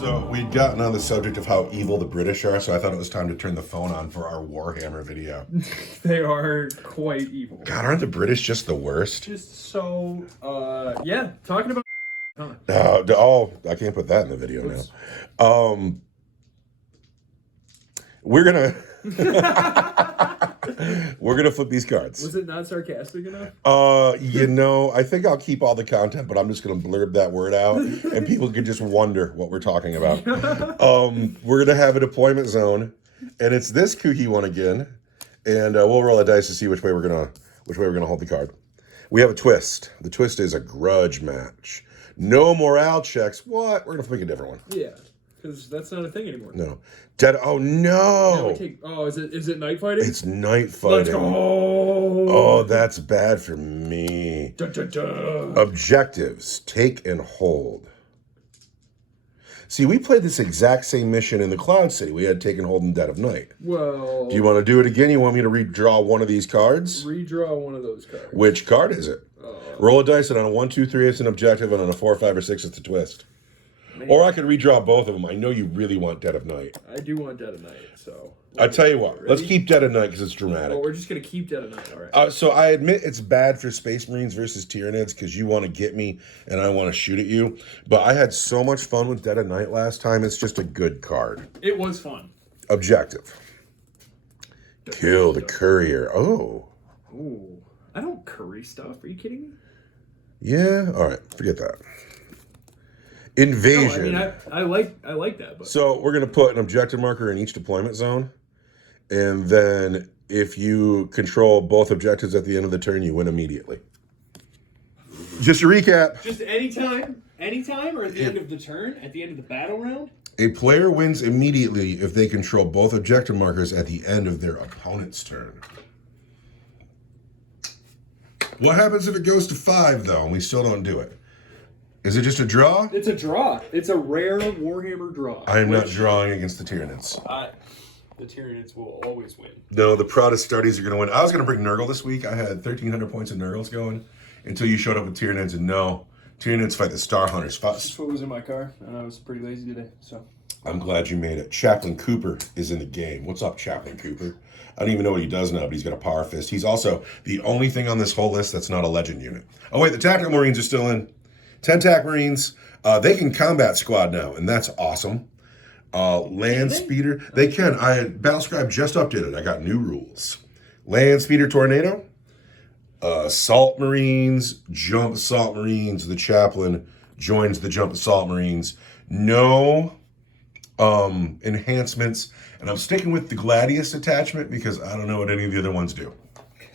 So we'd gotten on the subject of how evil the British are, so I thought it was time to turn the phone on for our Warhammer video. They are quite evil. God, aren't the British just the worst? Just so, yeah, talking about... I can't put that in the video Oops. now. We're gonna... We're gonna flip these cards. Was it not sarcastic enough? I think I'll keep all the content, but I'm just gonna blurb that word out, and people can just wonder what we're talking about. We're gonna have a deployment zone, and it's this kooky one again, and we'll roll a dice to see which way we're gonna hold the card. We have a twist. The twist is a grudge match. No morale checks. What? We're gonna pick a different one. Yeah, because that's not a thing anymore. No. Dead. Oh no. Is it night fighting? It's night fighting. Let's go. Oh, that's bad for me. Da, da, da. Objectives. Take and hold. See, we played this exact same mission in the Cloud City. We had Take and Hold in Dead of Night. Well... Do you want to do it again? You want me to redraw one of these cards? Redraw one of those cards. Which card is it? Roll a dice, and on a 1, 2, 3, it's an objective, and on a 4, 5, or 6, it's a twist. Man. Or I could redraw both of them. I know you really want Dead of Night. I do want Dead of Night, so... I tell you what, ready? let's keep Dead of Night because it's dramatic. Oh, we're just going to keep Dead of Night, all right. So I admit it's bad for Space Marines versus Tyranids because you want to get me and I want to shoot at you. But I had so much fun with Dead of Night last time. It's just a good card. It was fun. Objective. Kill the courier. Oh. Ooh. I don't curry stuff. Are you kidding me? Yeah. All right. Forget that. Invasion. No, I mean, I like that. But... So we're going to put an objective marker in each deployment zone. And then if you control both objectives at the end of the turn, you win immediately. Just a recap. Just anytime, or at the end of the turn, at the end of the battle round? A player wins immediately if they control both objective markers at the end of their opponent's turn. What happens if it goes to 5, though, and we still don't do it? Is it just a draw? It's a draw. It's a rare Warhammer draw. I am not drawing against the Tyranids. The Tyranids will always win. No, the proudest Stardies are going to win. I was going to bring Nurgle this week. I had 1,300 points of Nurgles going until you showed up with Tyranids, and no, Tyranids fight the Star Hunters. That's what was in my car, and I was pretty lazy today, so. I'm glad you made it. Chaplain Cooper is in the game. What's up, Chaplain Cooper? I don't even know what he does now, but he's got a power fist. He's also the only thing on this whole list that's not a legend unit. Oh, wait, the Tactical Marines are still in. 10 TAC Marines. They can combat squad now, and that's awesome. Land Speeder. They can. Battlescribe just updated. I got new rules. Land Speeder Tornado. Assault Marines. Jump Assault Marines. The Chaplain joins the Jump Assault Marines. No enhancements. And I'm sticking with the Gladius attachment because I don't know what any of the other ones do.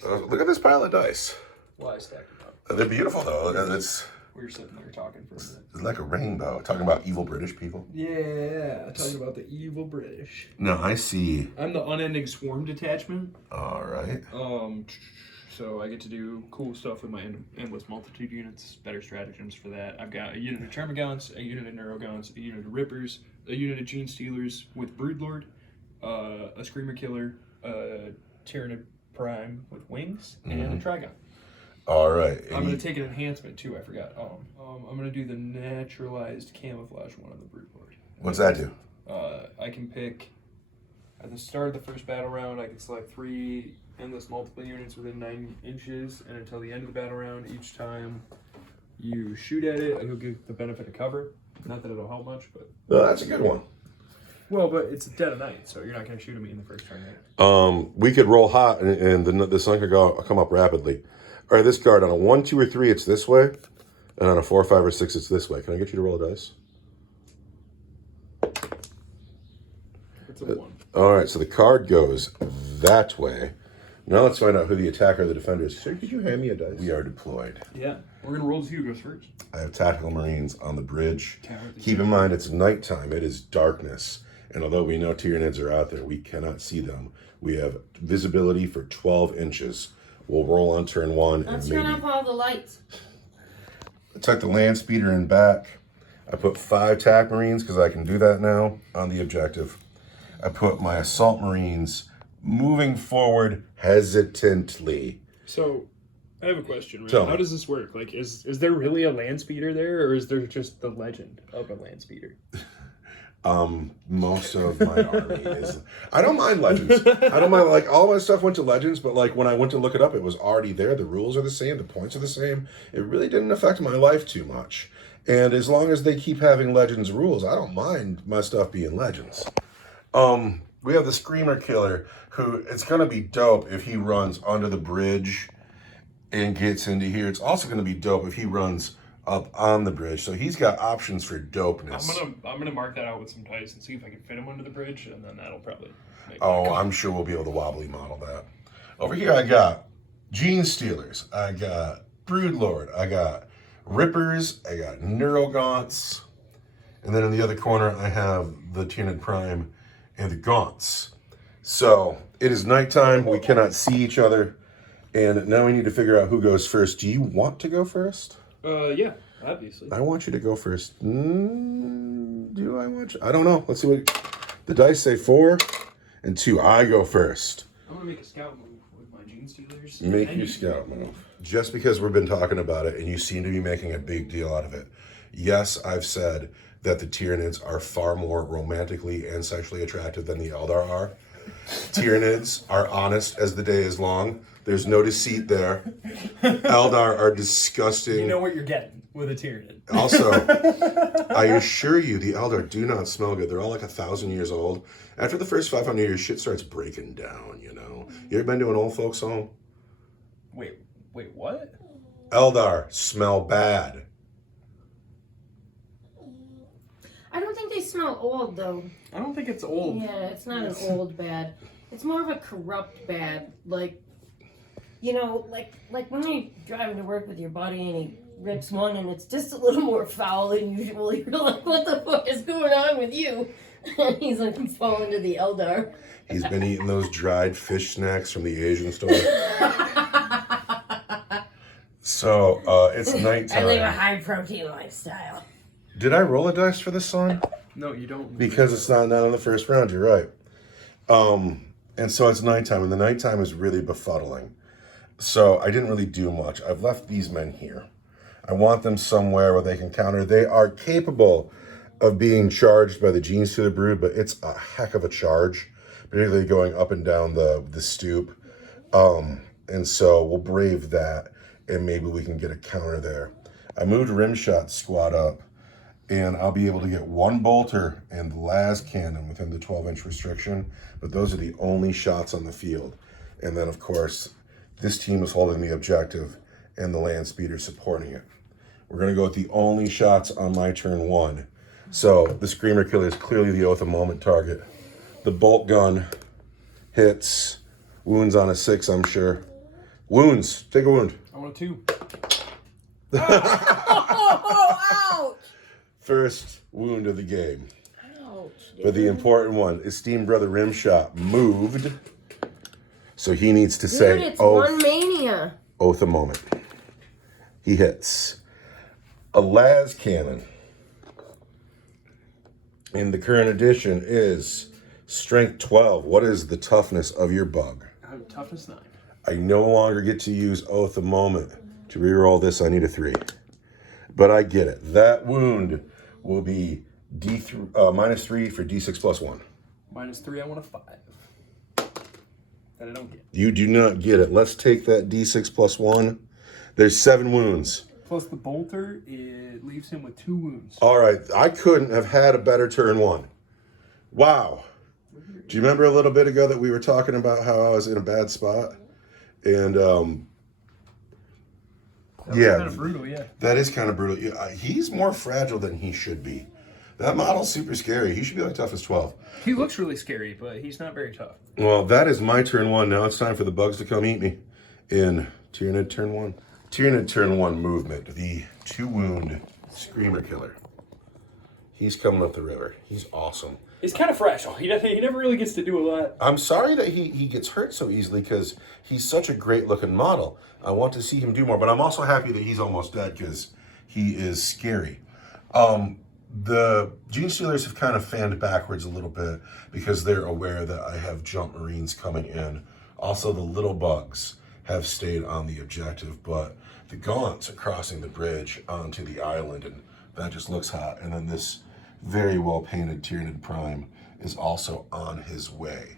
Look at this pile of dice. Well, I stacked them up. They're beautiful, though. It's... We were sitting there talking for a minute. It's like a rainbow. Talking about evil British people. Yeah, talking about the evil British. No, I see. I'm the unending swarm detachment. All right. So I get to do cool stuff with my endless multitude units, better stratagems for that. I've got a unit of Termagants, a unit of Neurogaunts, a unit of Rippers, a unit of Gene Stealers with Broodlord, a Screamer Killer, a Tyranid Prime with wings, and a Trigon. All right. I'm going to take an enhancement too, I forgot. I'm going to do the naturalized camouflage one on the Broodlord. What's that do? I can pick, at the start of the first battle round, I can select 3 endless multiple units within 9 inches, and until the end of the battle round, each time you shoot at it, it'll give the benefit of cover. Not that it'll help much, but... Oh, that's a good one. Well, but it's Dead of Night, so you're not going to shoot at me in the first turn yet. We could roll hot, and the sun could come up rapidly. All right, this card, on a 1, 2, or 3, it's this way. And on a 4, 5, or 6, it's this way. Can I get you to roll a dice? It's a 1. All right, so the card goes that way. Now let's find out who the attacker or the defender is. Sir, could you hand me a dice? We are deployed. Yeah, we're going to roll to see who goes first. I have Tactical Marines on the bridge. Keep in mind, it's nighttime. It is darkness. And although we know Tyranids are out there, we cannot see them. We have visibility for 12 inches. We'll roll on turn 1. Let's turn off all the lights. I tuck the land speeder in back. I put 5 TAC Marines because I can do that now on the objective. I put my Assault Marines moving forward hesitantly. So, I have a question, right? Tell me. How does this work? Like, is there really a land speeder there, or is there just the legend of a land speeder? Most of my army is. I don't mind Legends. I don't mind, like, all my stuff went to Legends, but like when I went to look it up, it was already there. The rules are the same, the points are the same. It really didn't affect my life too much. And as long as they keep having Legends rules, I don't mind my stuff being Legends. We have the Screamer Killer, who it's gonna be dope if he runs under the bridge and gets into here. It's also gonna be dope if he runs up on the bridge. So he's got options for dopeness. I'm gonna mark that out with some dice and see if I can fit him under the bridge, and then that'll probably make Oh, I'm sure we'll be able to wobbly model that. Over here I got Gene Stealers, I got Broodlord, I got Rippers, I got Neurogaunts, and then in the other corner I have the Tyranid Prime and the Gaunts. So it is nighttime, we cannot see each other, and now we need to figure out who goes first. Do you want to go first? Yeah, obviously. I want you to go first. Do I want you? I don't know. Let's see what the dice say. 4 and 2. I go first. I'm gonna make a scout move with my Gene Stealers. Make your scout move. Just because we've been talking about it and you seem to be making a big deal out of it. Yes, I've said that the Tyranids are far more romantically and sexually attractive than the Eldar are. Tyranids are honest as the day is long. There's no deceit there. Eldar are disgusting. You know what you're getting with a Tyranid. Also, I assure you, the Eldar do not smell good. They're all like 1,000 years old. After the first 500 years, shit starts breaking down, you know. You ever been to an old folks home? Wait, what? Eldar smell bad. I don't think they smell old, though. I don't think it's old. Yeah, it's not an old bad. It's more of a corrupt bad. Like, you know, like when you're driving to work with your buddy and he rips one and it's just a little more foul than usual. You're like, what the fuck is going on with you? And he's like, I'm falling to the Eldar. He's been eating those dried fish snacks from the Asian store. So, it's nighttime. I live a high protein lifestyle. Did I roll a dice for this song? No, you don't. Because it's not in the first round, you're right. And so it's nighttime, and the nighttime is really befuddling. So I didn't really do much. I've left these men here. I want them somewhere where they can counter. They are capable of being charged by the Gene Stealer Brood, but it's a heck of a charge, particularly going up and down the stoop. And so we'll brave that, and maybe we can get a counter there. I moved Rimshot Squad up, and I'll be able to get one bolter and the las cannon within the 12-inch restriction, but those are the only shots on the field. And then, of course, this team is holding the objective, and the land speeder supporting it. We're going to go with the only shots on my turn 1. So the Screamer Killer is clearly the Oath of Moment target. The bolt gun hits. Wounds on a 6, I'm sure. Wounds. Take a wound. I want a 2. Oh, ouch! First wound of the game. Ouch. But the important one, esteemed brother Rimshot moved. So he needs to say, Dude, it's one mania. Oath of Moment. He hits. A las cannon in the current edition is strength 12. What is the toughness of your bug? Toughness 9. I no longer get to use Oath of Moment. To reroll this, I need a 3. But I get it. That wound will be -3 for D6 plus 1. -3, I want a 5. That I don't get. You do not get it. Let's take that D6 plus 1. There's 7 wounds. Plus the bolter, it leaves him with 2 wounds. All right. I couldn't have had a better turn 1. Wow. Do you remember a little bit ago that we were talking about how I was in a bad spot? And, yeah. Kind of brutal, yeah. That is kind of brutal. Yeah, he's more fragile than he should be. That model's super scary. He should be like tough as 12. He looks really scary, but he's not very tough. Well, that is my turn 1. Now it's time for the bugs to come eat me in Tyranid turn 1. Tyranid turn 1 movement. The 2-wound Screamer Killer. He's coming up the river. He's awesome. He's kind of fragile. He never really gets to do a lot. I'm sorry that he gets hurt so easily because he's such a great looking model. I want to see him do more, but I'm also happy that he's almost dead because he is scary. The Gene Stealers have kind of fanned backwards a little bit because they're aware that I have Jump Marines coming in. Also, the little bugs have stayed on the objective, but the Gaunts are crossing the bridge onto the island, and that just looks hot. And then this very well painted Tyranid Prime is also on his way.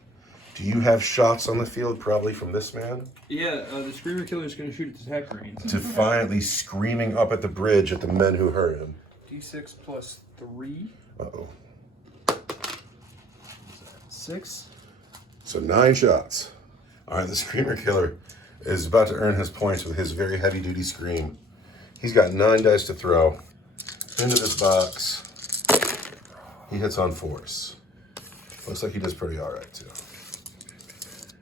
Do you have shots on the field, probably from this man? Yeah, the Screamer Killer is going to shoot at the attack marines. Defiantly screaming up at the bridge at the men who hurt him. D6 plus 3. Uh-oh. 6. So 9 shots. All right, the Screamer Killer is about to earn his points with his very heavy-duty scream. He's got 9 dice to throw into this box. He hits on 4s. Looks like he does pretty all right, too.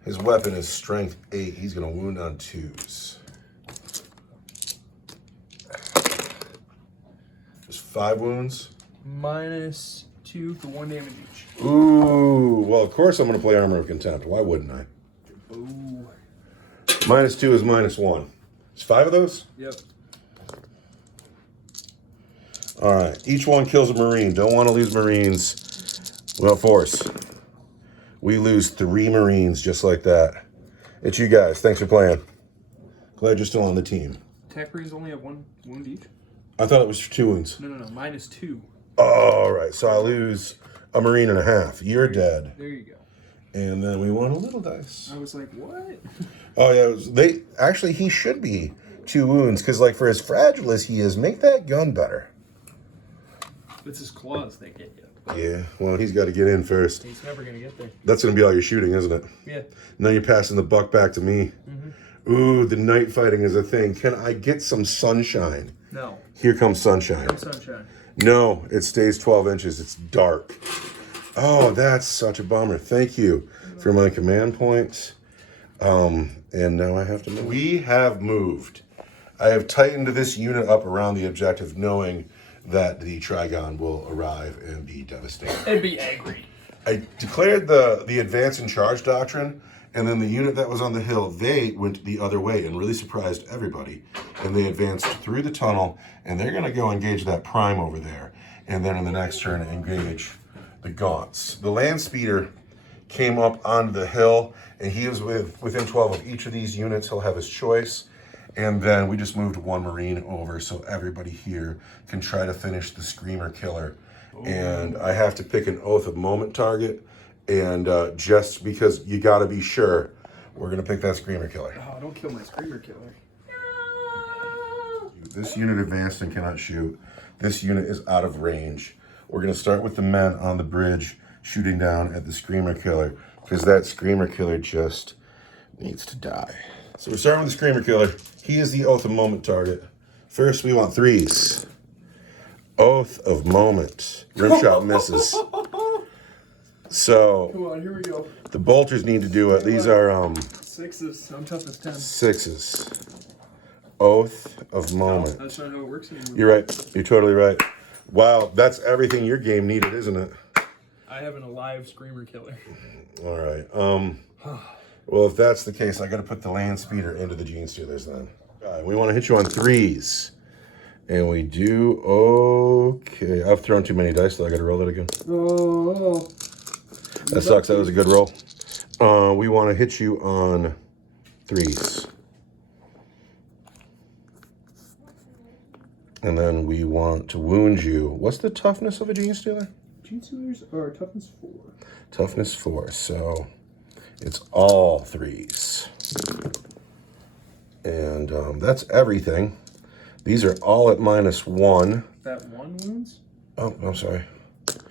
His weapon is strength 8. He's going to wound on 2s. There's 5 wounds. Minus 2 for 1 damage each. Ooh, well, of course I'm going to play Armor of Contempt. Why wouldn't I? Ooh. Minus 2 is minus 1. There's 5 of those? Yep. All right, each one kills a Marine. Don't want to lose Marines without force. We lose 3 Marines just like that. It's you guys. Thanks for playing. Glad you're still on the team. Attack marines only have 1 wound each? I thought it was 2 wounds. No. Minus 2. All right, so I lose a Marine and a half. You're dead. There you go. And then we won a little dice. I was like, what? Oh, yeah, he should be 2 wounds, because, like, for as fragile as he is, make that gun better. It's his claws that get you. Yeah, well, he's got to get in first. He's never going to get there. That's going to be all your shooting, isn't it? Yeah. Now you're passing the buck back to me. Mm-hmm. Ooh, the night fighting is a thing. Can I get some sunshine? No. Here comes sunshine. No sunshine. No, it stays 12 inches. It's dark. Oh, that's such a bummer. Thank you for my command points. And now I have to move. We have moved. I have tightened this unit up around the objective, knowing that the Trigon will arrive and be devastating. And be angry. I declared the advance and charge doctrine, and then the unit that was on the hill, they went the other way and really surprised everybody. And they advanced through the tunnel, and they're going to go engage that prime over there. And then in the next turn, engage the Gaunts. The land speeder came up onto the hill, and he was within 12 of each of these units. He'll have his choice. And then we just moved 1 Marine over so everybody here can try to finish the Screamer Killer. Ooh. And I have to pick an Oath of Moment target. And just because you got to be sure, we're going to pick that Screamer Killer. Oh, don't kill my Screamer Killer. No! This unit advanced and cannot shoot. This unit is out of range. We're going to start with the men on the bridge shooting down at the Screamer Killer, because that Screamer Killer just needs to die. So we're starting with the Screamer Killer. He is the Oath of Moment target. First, we want 3s. Oath of Moment. Rimshot misses. So, Come on, here we go. the bolters need to do it. These are 6s. I'm tough as 10. 6s. Oath of Moment. That's not how it works anymore. You're right. You're totally right. Wow, that's everything your game needed, isn't it? I have an alive Screamer Killer. All right. Well, if that's the case, I got to put the land speeder into the Gene Stealers then. All right, we want to hit you on 3s. And we do okay. I've thrown too many dice, so I got to roll that again. Oh. That sucks. That was a good roll. We want to hit you on 3s. And then we want to wound you. What's the toughness of a Gene Stealer? Gene Stealers are toughness 4. Toughness 4. So it's all 3s. And that's everything. These are all at -1. That 1 wounds? Oh, I'm sorry.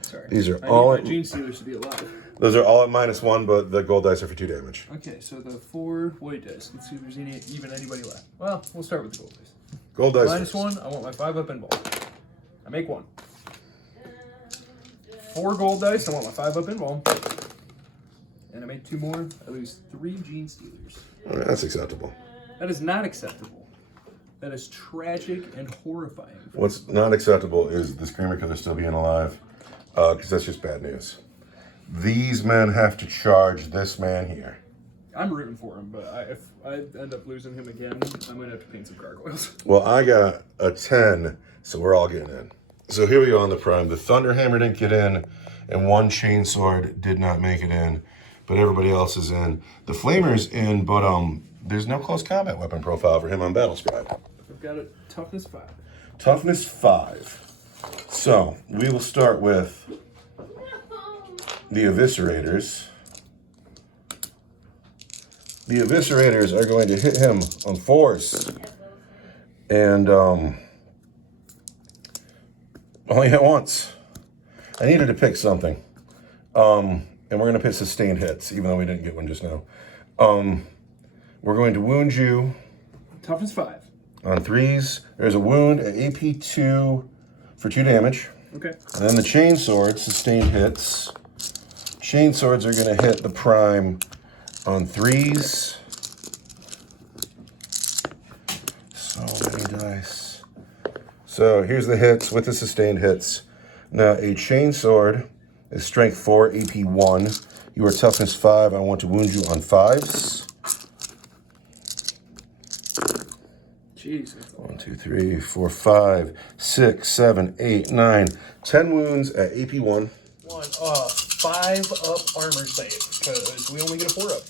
Sorry. These are I all need at... my Gene Stealers to be alive. Those are all at -1, but the gold dice are for 2 damage. Okay, so the 4 white dice. Let's see if there's even anybody left. Well, we'll start with the gold dice. Gold dice. -1, I want my 5 up and ball. I make 1. 4 gold dice, I want my 5 up and ball. And I make 2 more, I lose 3 Gene Stealers. All right, that's acceptable. That is not acceptable. That is tragic and horrifying. What's not acceptable is the Screamer Killer still being alive, because that's just bad news. These men have to charge this man here. I'm rooting for him, but if I end up losing him again, I'm going to have to paint some gargoyles. Well, I got a 10, so we're all getting in. So here we go on the prime. The Thunderhammer didn't get in, and 1 Chainsword did not make it in, but everybody else is in. The Flamer's in, but there's no close combat weapon profile for him on Battlescribe. I've got a toughness 5. Toughness 5. So we will start with the Eviscerators. The Eviscerators are going to hit him on force. And only hit once. I needed to pick something. And we're going to pick sustained hits, even though we didn't get one just now. We're going to wound you. Toughness 5. On 3s. There's a wound at AP 2 for 2 damage. Okay. And then the chain swords, sustained hits. Chain swords are going to hit the prime on 3s. So many dice. So here's the hits with the sustained hits. Now a chain sword is strength 4, AP 1. You are toughness 5. I want to wound you on 5s. Jeez. 1, 2, 3, 4, 5, 6, 7, 8, 9, 10 wounds at AP 1. 5 up armor save, because we only get a 4 up.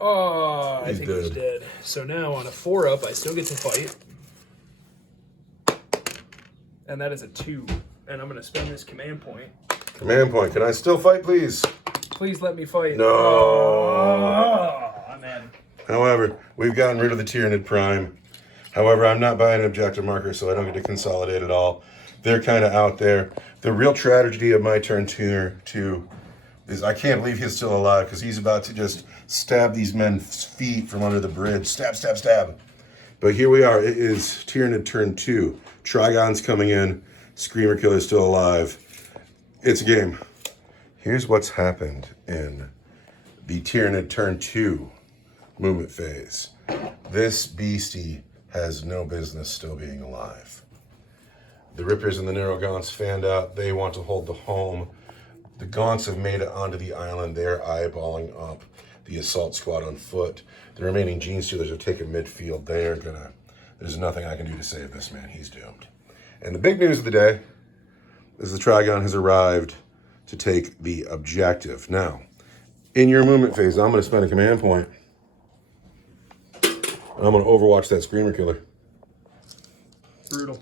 Oh, I think he's dead. So now on a 4 up, I still get to fight. And that is a 2. And I'm going to spend this command point. Command point. Can I still fight, please? Please let me fight. No. Oh, I'm in. However, we've gotten rid of the Tyranid Prime. However, I'm not buying an objective marker, so I don't get to consolidate at all. They're kind of out there. The real tragedy of my turn 2 is I can't believe he's still alive because he's about to just stab these men's feet from under the bridge. Stab, stab, stab. But here we are. It is Tyranid turn 2. Trigon's coming in. Screamer Killer's still alive. It's a game. Here's what's happened in the Tyranid turn 2 movement phase. This beastie has no business still being alive. The Rippers and the Narrow Gaunts fanned out. They want to hold the home. The Gaunts have made it onto the island. They're eyeballing up the assault squad on foot. The remaining Gene Stealers have taken midfield. There's nothing I can do to save this man. He's doomed. And the big news of the day is the Trigon has arrived to take the objective. Now, in your movement phase, I'm going to spend a command point. I'm going to overwatch that Screamer Killer. Brutal.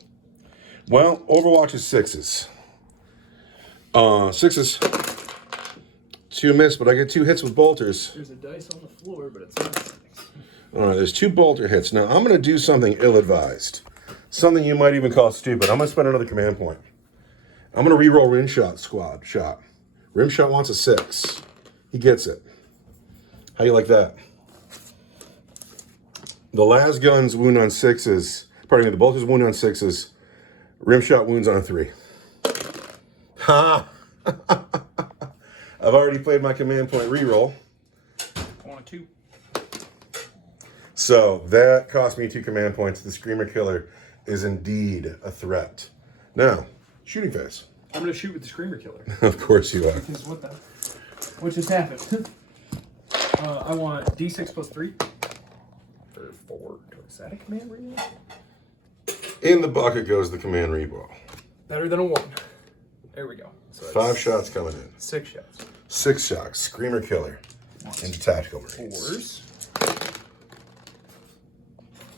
Well, Overwatch is 6s. 6s. 2 miss, but I get 2 hits with bolters. There's a dice on the floor, but it's not 6. All right, there's 2 bolter hits. Now, I'm going to do something ill-advised. Something you might even call stupid. I'm going to spend another command point. I'm going to reroll Rimshot squad shot. Rimshot wants a 6. He gets it. How you like that? The las guns wound on 6s. Pardon me, the bolters wound on 6s. Rimshot wounds on 3. Ha! I've already played my command point reroll. On a 2. So that cost me 2 command points. The Screamer Killer is indeed a threat. Now, shooting phase. I'm going to shoot with the Screamer Killer. Of course you are. Because what just happened? I want D6 plus 3 for 4. Is that a command reroll? In the bucket goes the command reroll. Better than a 1. There we go. So 5 shots coming in. 6 shots. 6 shots. Screamer Killer into Tactical Marines. 4s.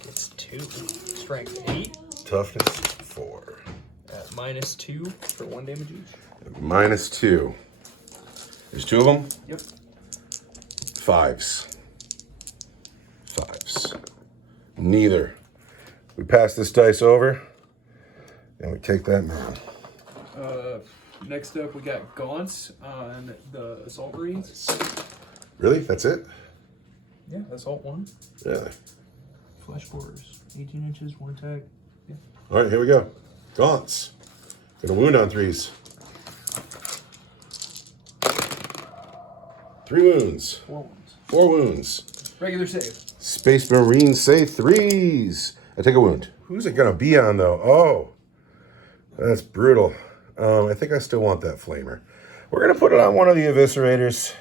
Gets 2. Strength 8. Toughness 4. At -2 for 1 damage each. -2. There's 2 of them? Yep. 5s. 5s. Neither. We pass this dice over, and we take that man. Next up, we got Gaunts on the Assault Marines. Really? That's it? Yeah, Assault 1. Really? Flesh borers. 18 inches, 1 attack. Yeah. All right, here we go. Gaunts. Gonna wound on 3s. 3 wounds. 4 wounds. 4 wounds. Regular save. Space Marines say 3s. I take a wound. Who's it gonna be on though? Oh, that's brutal. I think I still want that flamer. We're gonna put it on one of the Eviscerators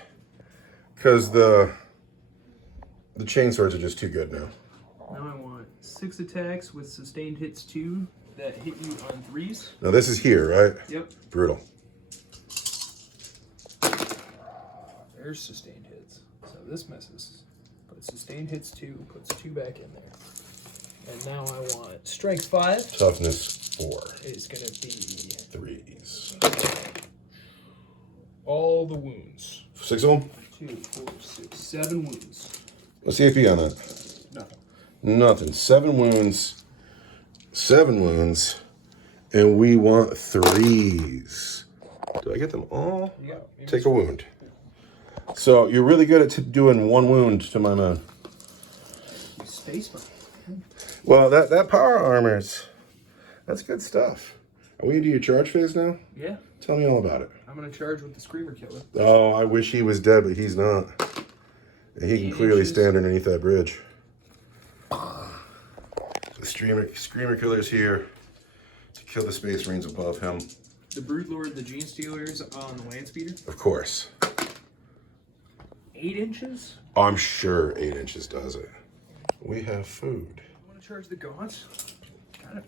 because the chain swords are just too good now. Now I want 6 attacks with sustained hits 2 that hit you on 3s. Now this is here, right? Yep. Brutal. There's sustained hits. So this misses. But sustained hits 2 puts 2 back in there. And now I want strength 5. Toughness 4. is going to be 3s. all the wounds. 6 of them? 2, 4, 6, 7 wounds. What's the AP on that? Nothing. Nothing. 7 wounds. 7 wounds. And we want 3s. Do I get them all? Yeah. Take a wound. So you're really good at doing 1 wound to my man. Spaceman. Well, that power armor's, that's good stuff. Are we into your charge phase now? Yeah. Tell me all about it. I'm going to charge with the Screamer Killer. Oh, I wish he was dead, but he's not. And he can clearly stand underneath that bridge. The Screamer Killer's here to kill the Space Marines above him. The Broodlord, the Gene Stealers on the Land Speeder. Of course. 8 inches? Oh, I'm sure 8 inches does it. We have food. I want to charge the Gaunts. Got it.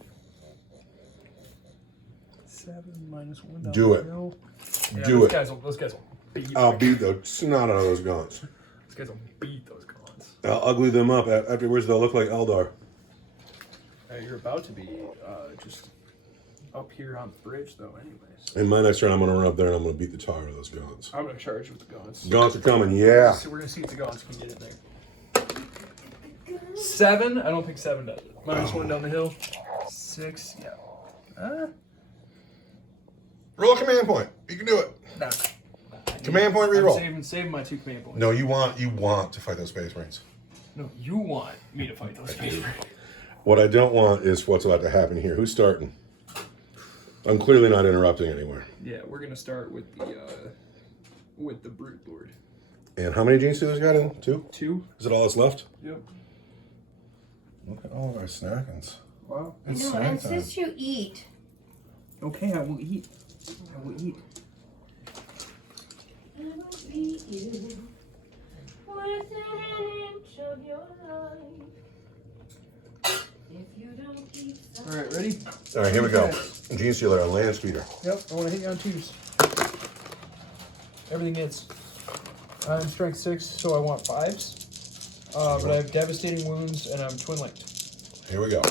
7 minus 1. Do it. Yeah, Do it. Those guys will beat. I'll beat the snot out of those Gaunts. Those guys will beat those Gaunts. I'll ugly them up. Afterwards, they'll look like Eldar. You're about to be just up here on the bridge, though, anyways. In my next turn, I'm going to run up there and I'm going to beat the tar out of those Gaunts. I'm going to charge with the Gaunts. Gaunts are coming, yeah. So we're going to see if the Gaunts can get in there. 7? I don't think 7 does it. -1 down the hill. 6, yeah. Roll a command point. You can do it. Nah. Command point reroll. I'm saving my 2 command points. No, you want to fight those Space Marines. No, you want me to fight those Space Marines. What I don't want is what's about to happen here. Who's starting? I'm clearly not interrupting anywhere. Yeah, we're going to start with the Broodlord. And how many Gene Stealers got in? 2? 2? Is it all that's left? Yep. Look at all of our snackings. Wow. It's No, snack insist time. you eat. Okay, I will eat. I will eat. I will be you within an inch of your life. If you don't keep All right, ready? All right, here we go. Gene Stealer on Land Speeder. Yep, I want to hit you on 2s. Everything hits. I'm strength 6, so I want 5s. But I have devastating wounds, and I'm twin linked. Here we go.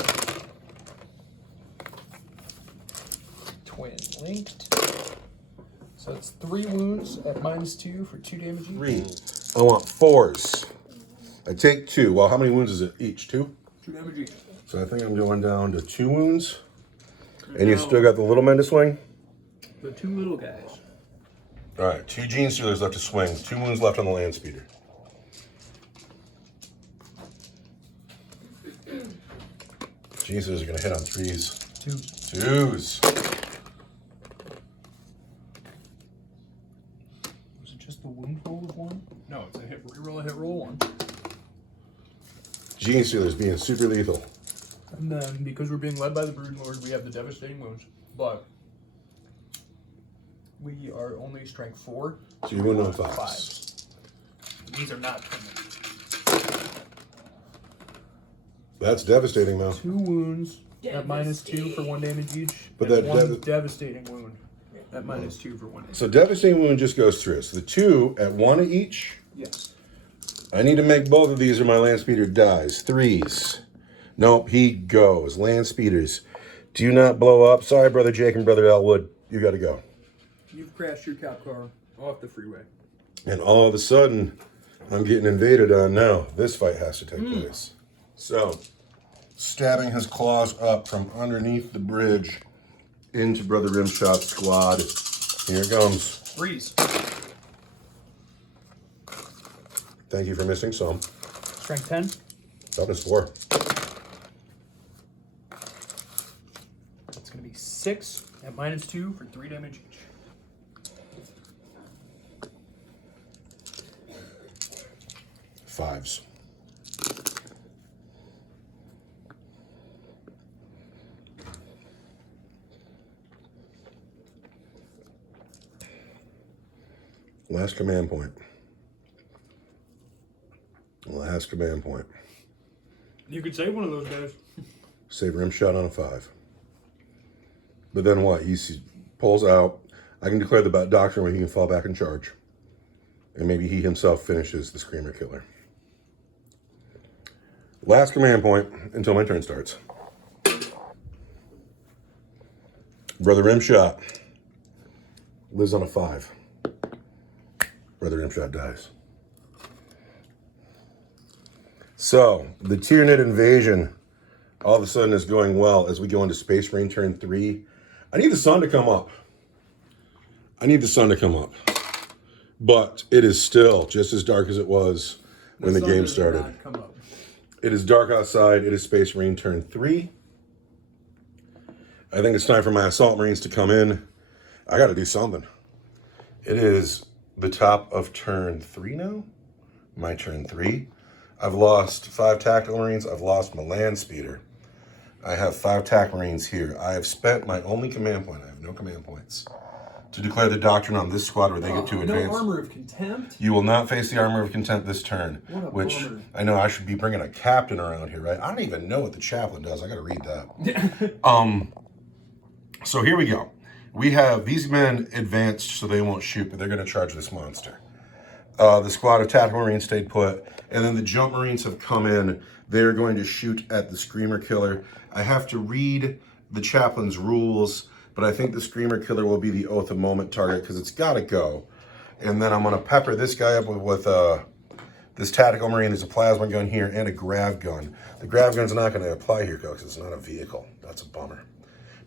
Twin linked. So it's 3 wounds at -2 for 2 damage each. 3. I want 4s. I take 2. Well, how many wounds is it each? 2? 2 damage each. So I think I'm going down to 2 wounds. And you still got the little men to swing? The 2 little guys. All right, 2 Gene Stealers left to swing. 2 wounds left on the Land Speeder. Gene Stealers are going to hit on 3s. 2s. Was it just the wound roll of 1? No, it's a hit reroll, a hit roll 1. Gene Stealers being super lethal. And then, because we're being led by the Broodlord, we have the devastating wounds. But we are only strength 4. So you win on 5s. 5s. These are not twin linked. That's devastating, though. 2 wounds at -2 for 1 damage each. But and that 1 devastating wound at -2 for 1 damage. So devastating wound just goes through. So the 2 at 1 each. Yes. I need to make both of these or my Land Speeder dies. 3s. Nope, he goes. Land Speeders, do not blow up. Sorry, Brother Jake and Brother Elwood. You got to go. You've crashed your cop car off the freeway. And all of a sudden, I'm getting invaded on now. This fight has to take place. So, stabbing his claws up from underneath the bridge into Brother Rimshot's squad. Here it comes. 3s. Thank you for missing some. Strength 10. Toughness 4. It's going to be 6 at -2 for 3 damage each. Fives. Last command point. Last command point. You could save one of those guys. Save Rimshot on a 5. But then what? He pulls out. I can declare the doctrine where he can fall back and charge. And maybe he himself finishes the Screamer Killer. Last command point until my turn starts. Brother Rimshot lives on a 5. Brother Rimshot dies. So, the Tyranid invasion all of a sudden is going well as we go into Space Marine turn 3. I need the sun to come up. But it is still just as dark as it was when the game started. It is dark outside. It is Space Marine turn 3. I think it's time for my Assault Marines to come in. I got to do something. It is the top of turn 3 now. My turn 3. I've lost 5 Tactical Marines. I've lost my Land Speeder. I have 5 TAC Marines here. I have spent my only command point. I have no command points. To declare the doctrine on this squad where they get to advance. No Armor of Contempt? You will not face the Armor of Contempt this turn. Which, bummer. I know I should be bringing a captain around here, right? I don't even know what the chaplain does. I got to read that. So here we go. We have these men advanced so they won't shoot, but they're going to charge this monster. The squad of Tactical Marines stayed put, and then the Jump Marines have come in. They're going to shoot at the Screamer Killer. I have to read the chaplain's rules, but I think the Screamer Killer will be the Oath of Moment target because it's got to go. And then I'm going to pepper this guy up with this Tactical Marine. There's a plasma gun here and a grav gun. The grav gun's not going to apply here because it's not a vehicle. That's a bummer.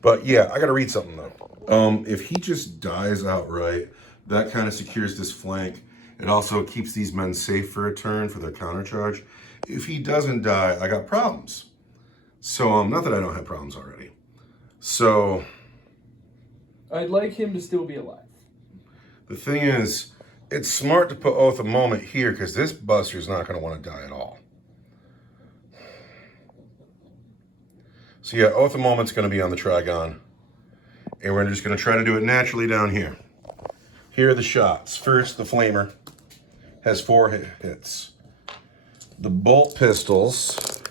But yeah, I got to read something though. If he just dies outright, that kind of secures this flank. It also keeps these men safe for a turn for their countercharge. If he doesn't die, I got problems. So, not that I don't have problems already. So, I'd like him to still be alive. the thing is, it's smart to put Oath of Moment here because this buster's not going to want to die at all. So yeah, Oath of Moment's going to be on the Trigon. And we're just going to try to do it naturally down here. Here are the shots. First, the Flamer has 4 hits. The bolt pistols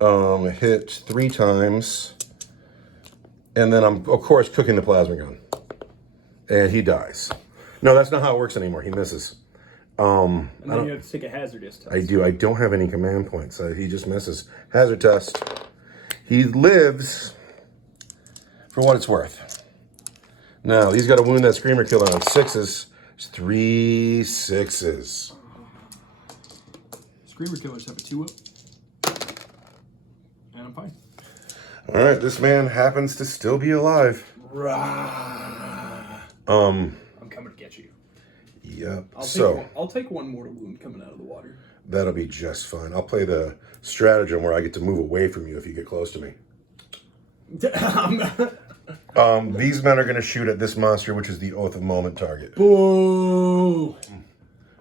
hit 3 times. And then I'm, of course, cooking the plasma gun. And he dies. No, that's not how it works anymore. He misses. And then you have to take a hazardous test. I do. I don't have any command points. He just misses. Hazard test. He lives for what it's worth. Now, he's got to wound that Screamer Killer on 6s. It's 3 6s. Screamer Killers have a 2-up. And I'm fine. All right, this man happens to still be alive. I'm coming to get you. Yep. I'll take 1 mortal wound coming out of the water. That'll be just fine. I'll play the stratagem where I get to move away from you if you get close to me. These men are going to shoot at this monster, which is the Oath of Moment target. Boo!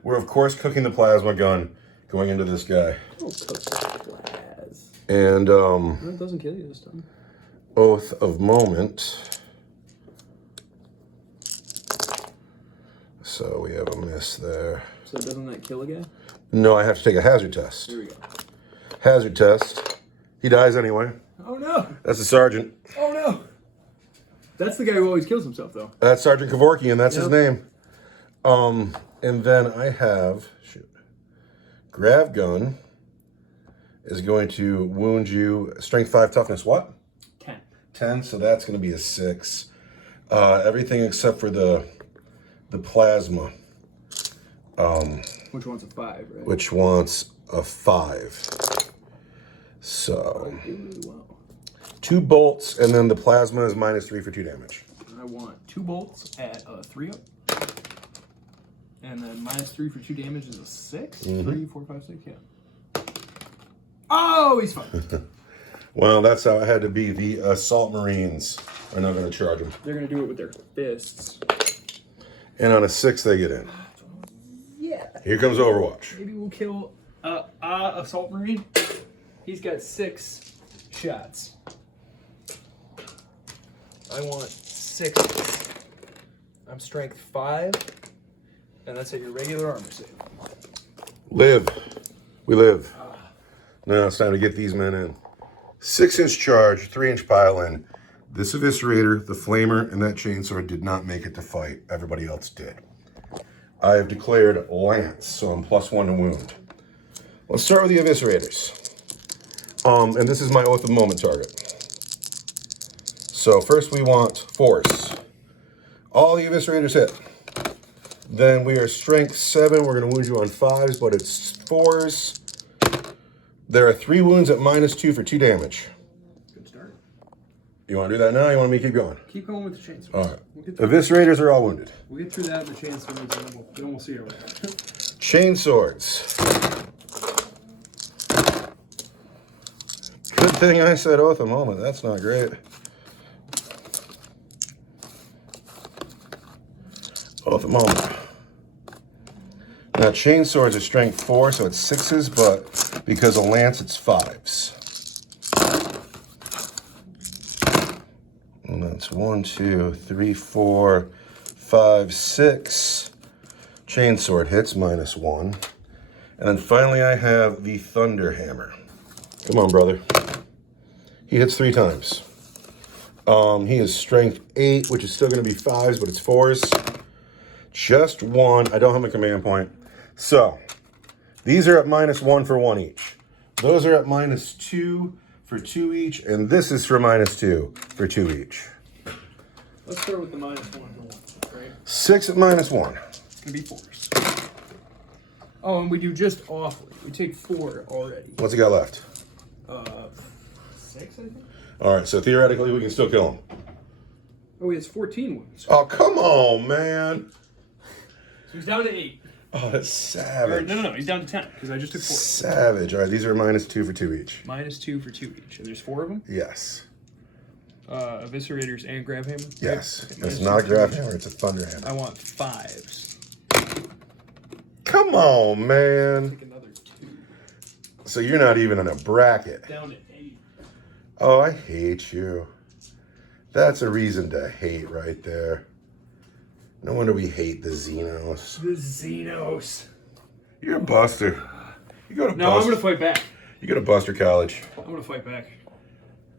We're, of course, cooking the plasma gun going into this guy. Don't cook the plas. And, No, it doesn't kill you this time. Oath of Moment. So we have a miss there. So doesn't that kill a guy? No, I have to take a hazard test. Here we go. Hazard test. He dies anyway. Oh no! That's the sergeant. Oh no! That's the guy who always kills himself, though. That's Sergeant Kevorkian. That's his Yep. name. And then I have Grav Gun is going to wound you. Strength 5, toughness what? 10. 10. So that's going to be a 6. Everything except for the plasma. Which one's a 5, right? Which wants a 5. So, Really well. 2 bolts, and then the plasma is -3 for 2 damage. I want 2 bolts at a 3-up. And then -3 for 2 damage is a 6? 3, 4, 5, 6, yeah. Oh, he's fine. Well, that's how it had to be. The Assault Marines are not going to charge him. They're going to do it with their fists. And on a 6, they get in. Yeah. Here comes Overwatch. Maybe we'll kill Assault Marine. He's got 6 shots. I want 6. I'm strength 5. And that's at your regular armor save. Live. We live. Now it's time to get these men in. 6-inch charge, 3-inch pile in. This Eviscerator, the Flamer, and that Chainsaw did not make it to fight. Everybody else did. I have declared Lance, so I'm +1 to wound. Let's start with the Eviscerators. And this is my Oath of Moment target. So So first we want force. All the eviscerators hit. Then we are strength 7. We're going to wound you on 5s, but it's 4s. There are 3 wounds at -2 for 2 damage. Good start. You want to do that now? Or you want me to keep going? Keep going with the chainsaw. All right. Eviscerators are all wounded. We'll get through that with the chainsaw, and then we'll see it. Chain swords. Good thing I said oath a moment. That's not great. Oath a moment. Now, chain swords are strength 4, so it's 6s, but because of lance, it's 5s. And that's 1, 2, 3, 4, 5, 6. Chain sword hits -1. And then finally, I have the thunder hammer. Come on, brother. He hits 3 times. He is strength 8, which is still going to be 5s, but it's 4s. Just 1. I don't have a command point. So, these are at -1 for 1 each. Those are at -2 for 2 each, and this is for -2 for 2 each. Let's start with the -1 for 1, right? 6 at -1. It's gonna be 4s. Oh, and we do just awfully. We take 4 already. What's he got left? 6, I think. All right, so theoretically, we can still kill him. Oh, he has 14 wounds. Oh, come on, man. So he's down to 8. Oh, that's Or, savage. no, he's down to 10 because I just took 4. Savage. All right, these are -2 for 2 each. -2 for 2 each. And there's 4 of them. Yes. Eviscerators and grab hammer. Yes. Okay, It's -2 not a for 2 grab each. hammer, it's a thunder hammer. I want 5s. Come on, man. Take another 2. So you're not even in a bracket. Down to 8. Oh, I hate you. That's a reason to hate right there. No wonder we hate the Xenos. The Xenos. You're a buster. You go to No, I'm gonna fight back. You go to Buster College. I'm gonna fight back.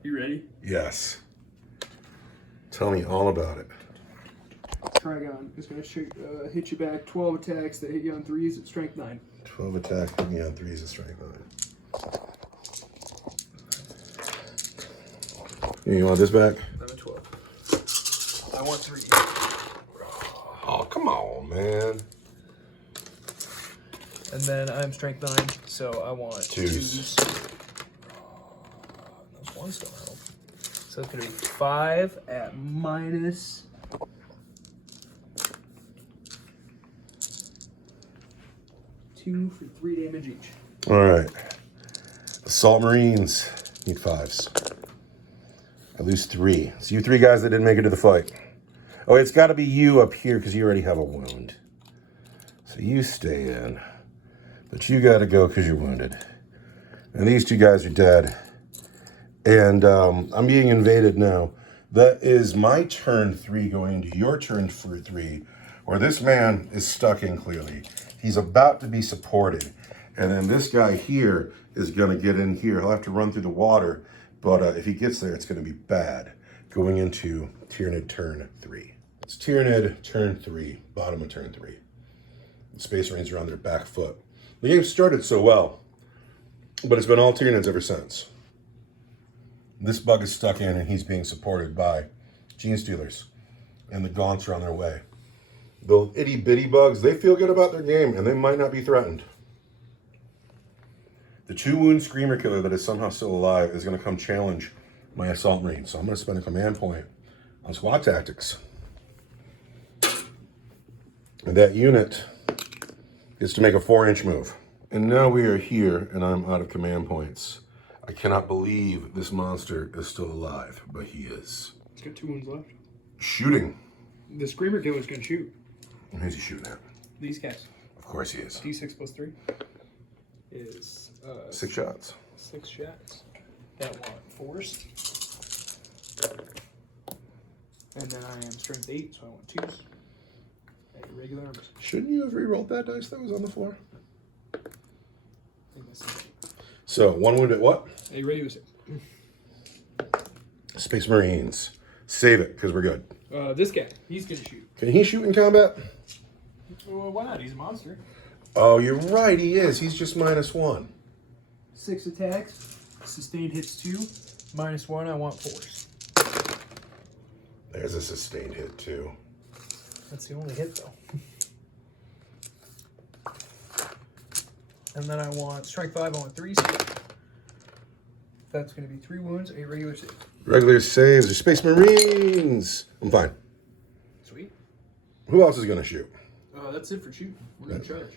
You ready? Yes. Tell me all about it. Trigon is gonna hit you back 12 attacks that hit you on 3s at strength 9. 12 attacks, put me on 3s and strength 9. You want this back? I'm at 12. I want 3. Oh, come on, man. And then I'm strength 9, so I want 2s. Those 1s don't help. So it's gonna be 5 at -2 for 3 damage each. All right. Assault Marines need 5s. I lose 3. So you 3 guys that didn't make it to the fight. Oh, it's got to be you up here because you already have a wound. So you stay in. But you got to go because you're wounded. And these 2 guys are dead. And I'm being invaded now. That is my turn 3 going into your turn 3, where this man is stuck in clearly. He's about to be supported. And then this guy here is going to get in here. He'll have to run through the water. But if he gets there, it's going to be bad. Going into Tyranid turn 3. It's Tyranid turn 3, bottom of turn 3. The Space Marines are on their back foot. The game started so well, but it's been all Tyranids ever since. This bug is stuck in, and he's being supported by Gene Stealers, and the Gaunts are on their way. The itty-bitty bugs, they feel good about their game, and they might not be threatened. The 2-wound Screamer Killer that is somehow still alive is going to come challenge my Assault Marine, so I'm going to spend a command point on squad tactics. And that unit is to make a 4-inch move. And now we are here, and I'm out of command points. I cannot believe this monster is still alive, but he is. He's got 2 wounds left. Shooting. The Screamer Killer's gonna shoot. And who's he shooting at? These guys. Of course he is. D6 plus 3 is 6 shots. 6 shots. That want forced. And then I am strength 8, so I want 2s. At regular armors. Shouldn't you have re-rolled that dice that was on the floor? I think that's it. So, 1 wound at what? A regular save. Space Marines. Save it, because we're good. This guy, he's gonna shoot. Can he shoot in combat? Well, why not? He's a monster. Oh, you're right, he is. He's just -1. 6 attacks. Sustained hits 2. -1, I want 4s. There's a sustained hit too. That's the only hit though. And then I want strength 5, I want 3 save. That's going to be 3 wounds, a regular save. Regular saves are Space Marines. I'm fine. Sweet. Who else is going to shoot? That's it for shooting. We're going to charge.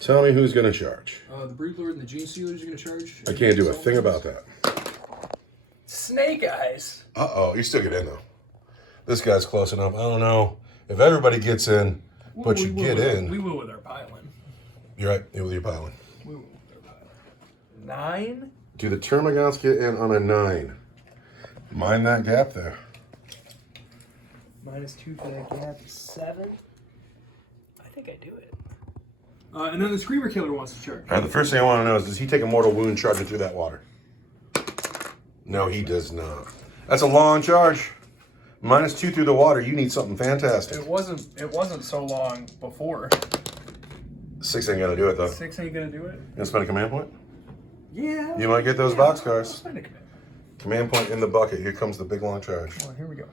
Tell me who's going to charge. The Broodlord and the Gene Stealers are going to charge. I can't do a thing about that. Snake Eyes. Uh-oh, you still get in though. This guy's close enough. I don't know if everybody gets in, but you get in. We will with our piling. You're right, with your piling. We will with our piling. 9. Do the Termagants get in on a 9? Mind that gap there. -2 for that gap. 7. I think I do it. And then the Screamer Killer wants to charge. All right, the first thing I want to know is, does he take a mortal wound charging through that water? No, he does not. That's a long charge. -2 through the water. You need something fantastic. It wasn't so long before. 6 ain't gonna do it though. 6 ain't gonna do it. You gonna spend a command point? Yeah. You might get those boxcars. I'll spend a command. Command point in the bucket. Here comes the big long charge. Well, here we go.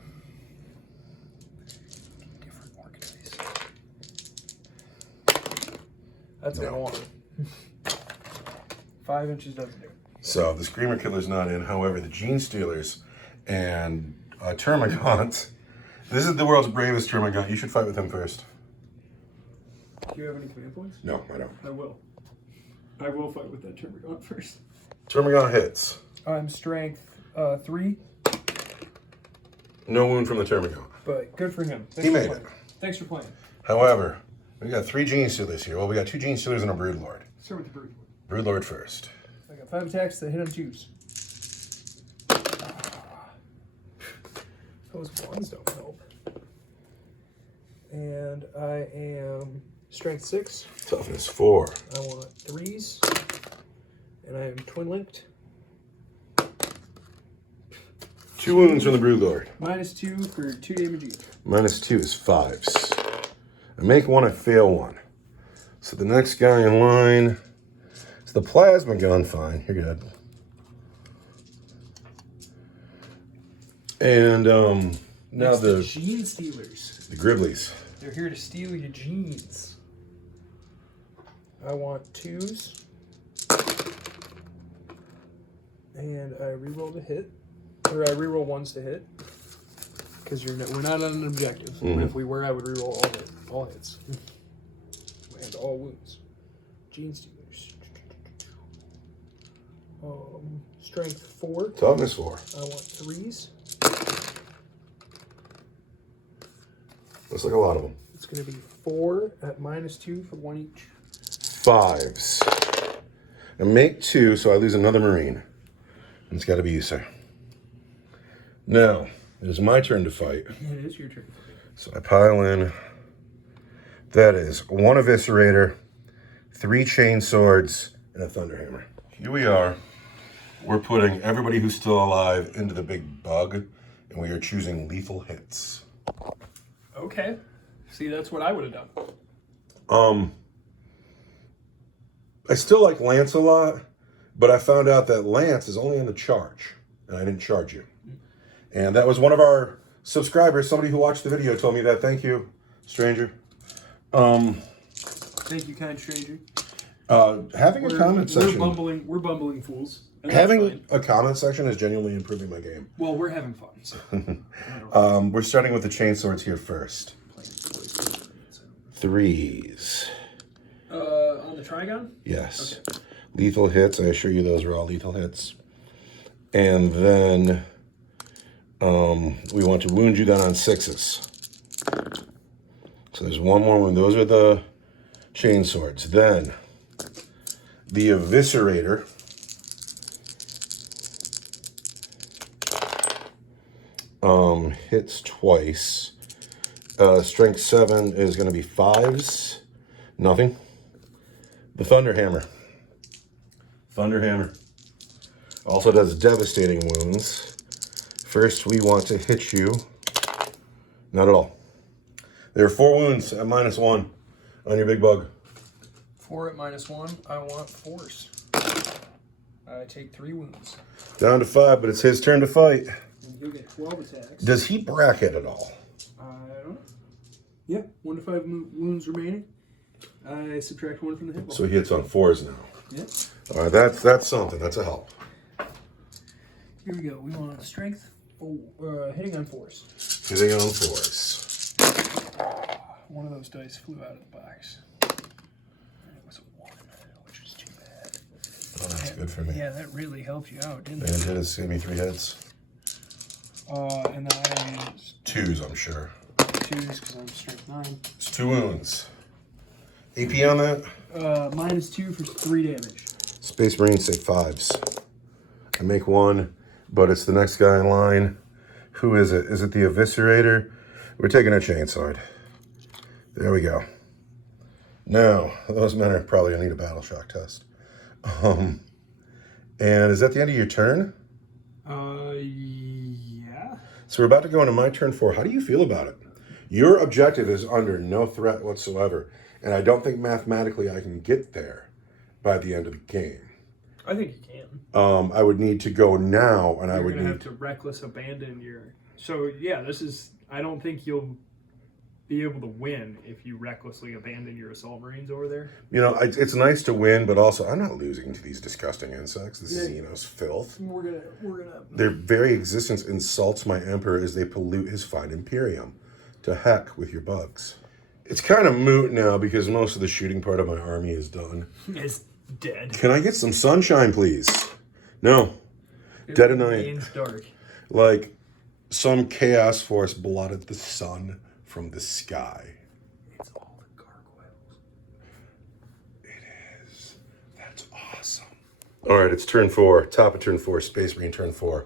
Different organized. That's a 1. 5 inches doesn't do it. So the Screamer Killer's not in. However, the Gene Stealers and Termagant. This is the world's bravest Termagant. You should fight with him first. Do you have any command points? No, I don't. I will. I will fight with that Termagant first. Termagant hits. I'm strength 3, No wound from the Termagant. but good for him. He made it. Thanks for playing. However, we got 3 Gene Stealers here. Well, we got 2 Gene Stealers and a Broodlord. Start with the Broodlord. Broodlord first. I got 5 attacks that hit on 2s. Those 1s don't help. And I am strength 6. Toughness 4. I want 3s. And I am twin linked. 2 wounds from the Broodlord. -2 for 2 damage each. -2 is 5s. I make 1, I fail 1. So the next guy in line is the Plasma Gun. Fine, you're good. And now That's the Gene Stealers. Gribblies. They're here to steal your genes. I want 2s. And I reroll to hit. Or I reroll 1s to hit. Because we're not on an objective. Mm-hmm. If we were, I would reroll all hits. And all wounds. Gene Stealers. Strength 4. Toughness 4. I want 3s. Looks like a lot of them. It's going to be 4 at -2 for 1 each. 5s. I make 2, so I lose another Marine. And it's got to be you, sir. Now, it is my turn to fight. It is your turn. So I pile in. That is 1 Eviscerator, 3 Chain Swords, and a Thunderhammer. Here we are. We're putting everybody who's still alive into the big bug, and we are choosing lethal hits. Okay. See, that's what I would have done. I still like Lance a lot, but I found out that Lance is only on the charge, and I didn't charge you. And that was one of our subscribers, somebody who watched the video told me that. Thank you, stranger. Thank you, kind stranger. Having a comment section. We're bumbling fools. Having a comment section is genuinely improving my game. Well, we're having fun. So. We're starting with the chain swords here first. 3s. On the Trigon? Yes. Okay. Lethal hits. I assure you those are all lethal hits. And then we want to wound you down on 6s. So there's 1 more wound. Those are the chain swords. Then the Eviscerator. Hits twice. Strength 7 is going to be 5s. Nothing. The Thunderhammer. Thunderhammer also does devastating wounds. First, we want to hit you. Not at all. There are 4 wounds at -1 on your big bug. 4 at -1. I want 4s. I take 3 wounds. Down to 5, but it's his turn to fight. he'll get 12 attacks. Does he bracket at all? I don't know. Yeah, 1 to 5 wounds remaining. I subtract 1 from the hit roll. So he hits on 4s now. Yeah. All right, that's something. That's a help. Here we go. We want strength, hitting on 4s. Hitting on 4s. One of those dice flew out of the box. It was a 1, which is too bad. Oh, that's good for me. Yeah, that really helped you out, didn't And it? it is gave me 3 hits. And then I used 2s, I'm sure. 2s because I'm strength 9. It's 2 wounds. AP on that? -2 for 3 damage. Space Marines say 5s. I make 1, but it's the next guy in line. Who is it? Is it the Eviscerator? We're taking a chainsword. There we go. Now, those men are probably going to need a battle shock test. And is that the end of your turn? Yeah. So we're about to go into my turn 4. How do you feel about it? Your objective is under no threat whatsoever. And I don't think mathematically I can get there by the end of the game. I think you can. I would need to go now, and I You're would going to need... have to reckless abandon your... So, yeah, this is... I don't think you'll be able to win if you recklessly abandon your assault marines over there. You know, it's nice to win, but also I'm not losing to these disgusting insects. This is Xenos filth. We're gonna. Their very existence insults my emperor as they pollute his fine Imperium. To heck with your bugs. It's kind of moot now because most of the shooting part of my army is done. It's dead. Can I get some sunshine, please? No. Dead of night. It's dark. Like some chaos force blotted the sun from the sky. It's all the gargoyles. It is. That's awesome. All right, it's turn 4. Top of turn 4. Space Marine turn 4.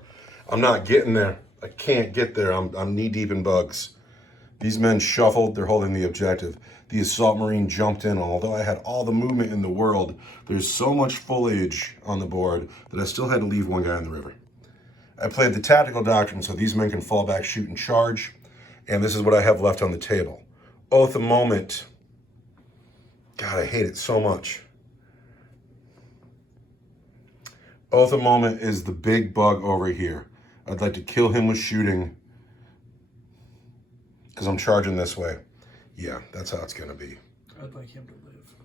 I'm not getting there. I can't get there. I'm knee deep in bugs. These men shuffled. They're holding the objective. The assault marine jumped in. Although I had all the movement in the world, there's so much foliage on the board that I still had to leave one guy in the river. I played the tactical doctrine so these men can fall back, shoot, and charge. And this is what I have left on the table. Oath of Moment. God, I hate it so much. Oath of Moment is the big bug over here. I'd like to kill him with shooting because I'm charging this way. Yeah, that's how it's going to be. I'd like him to live.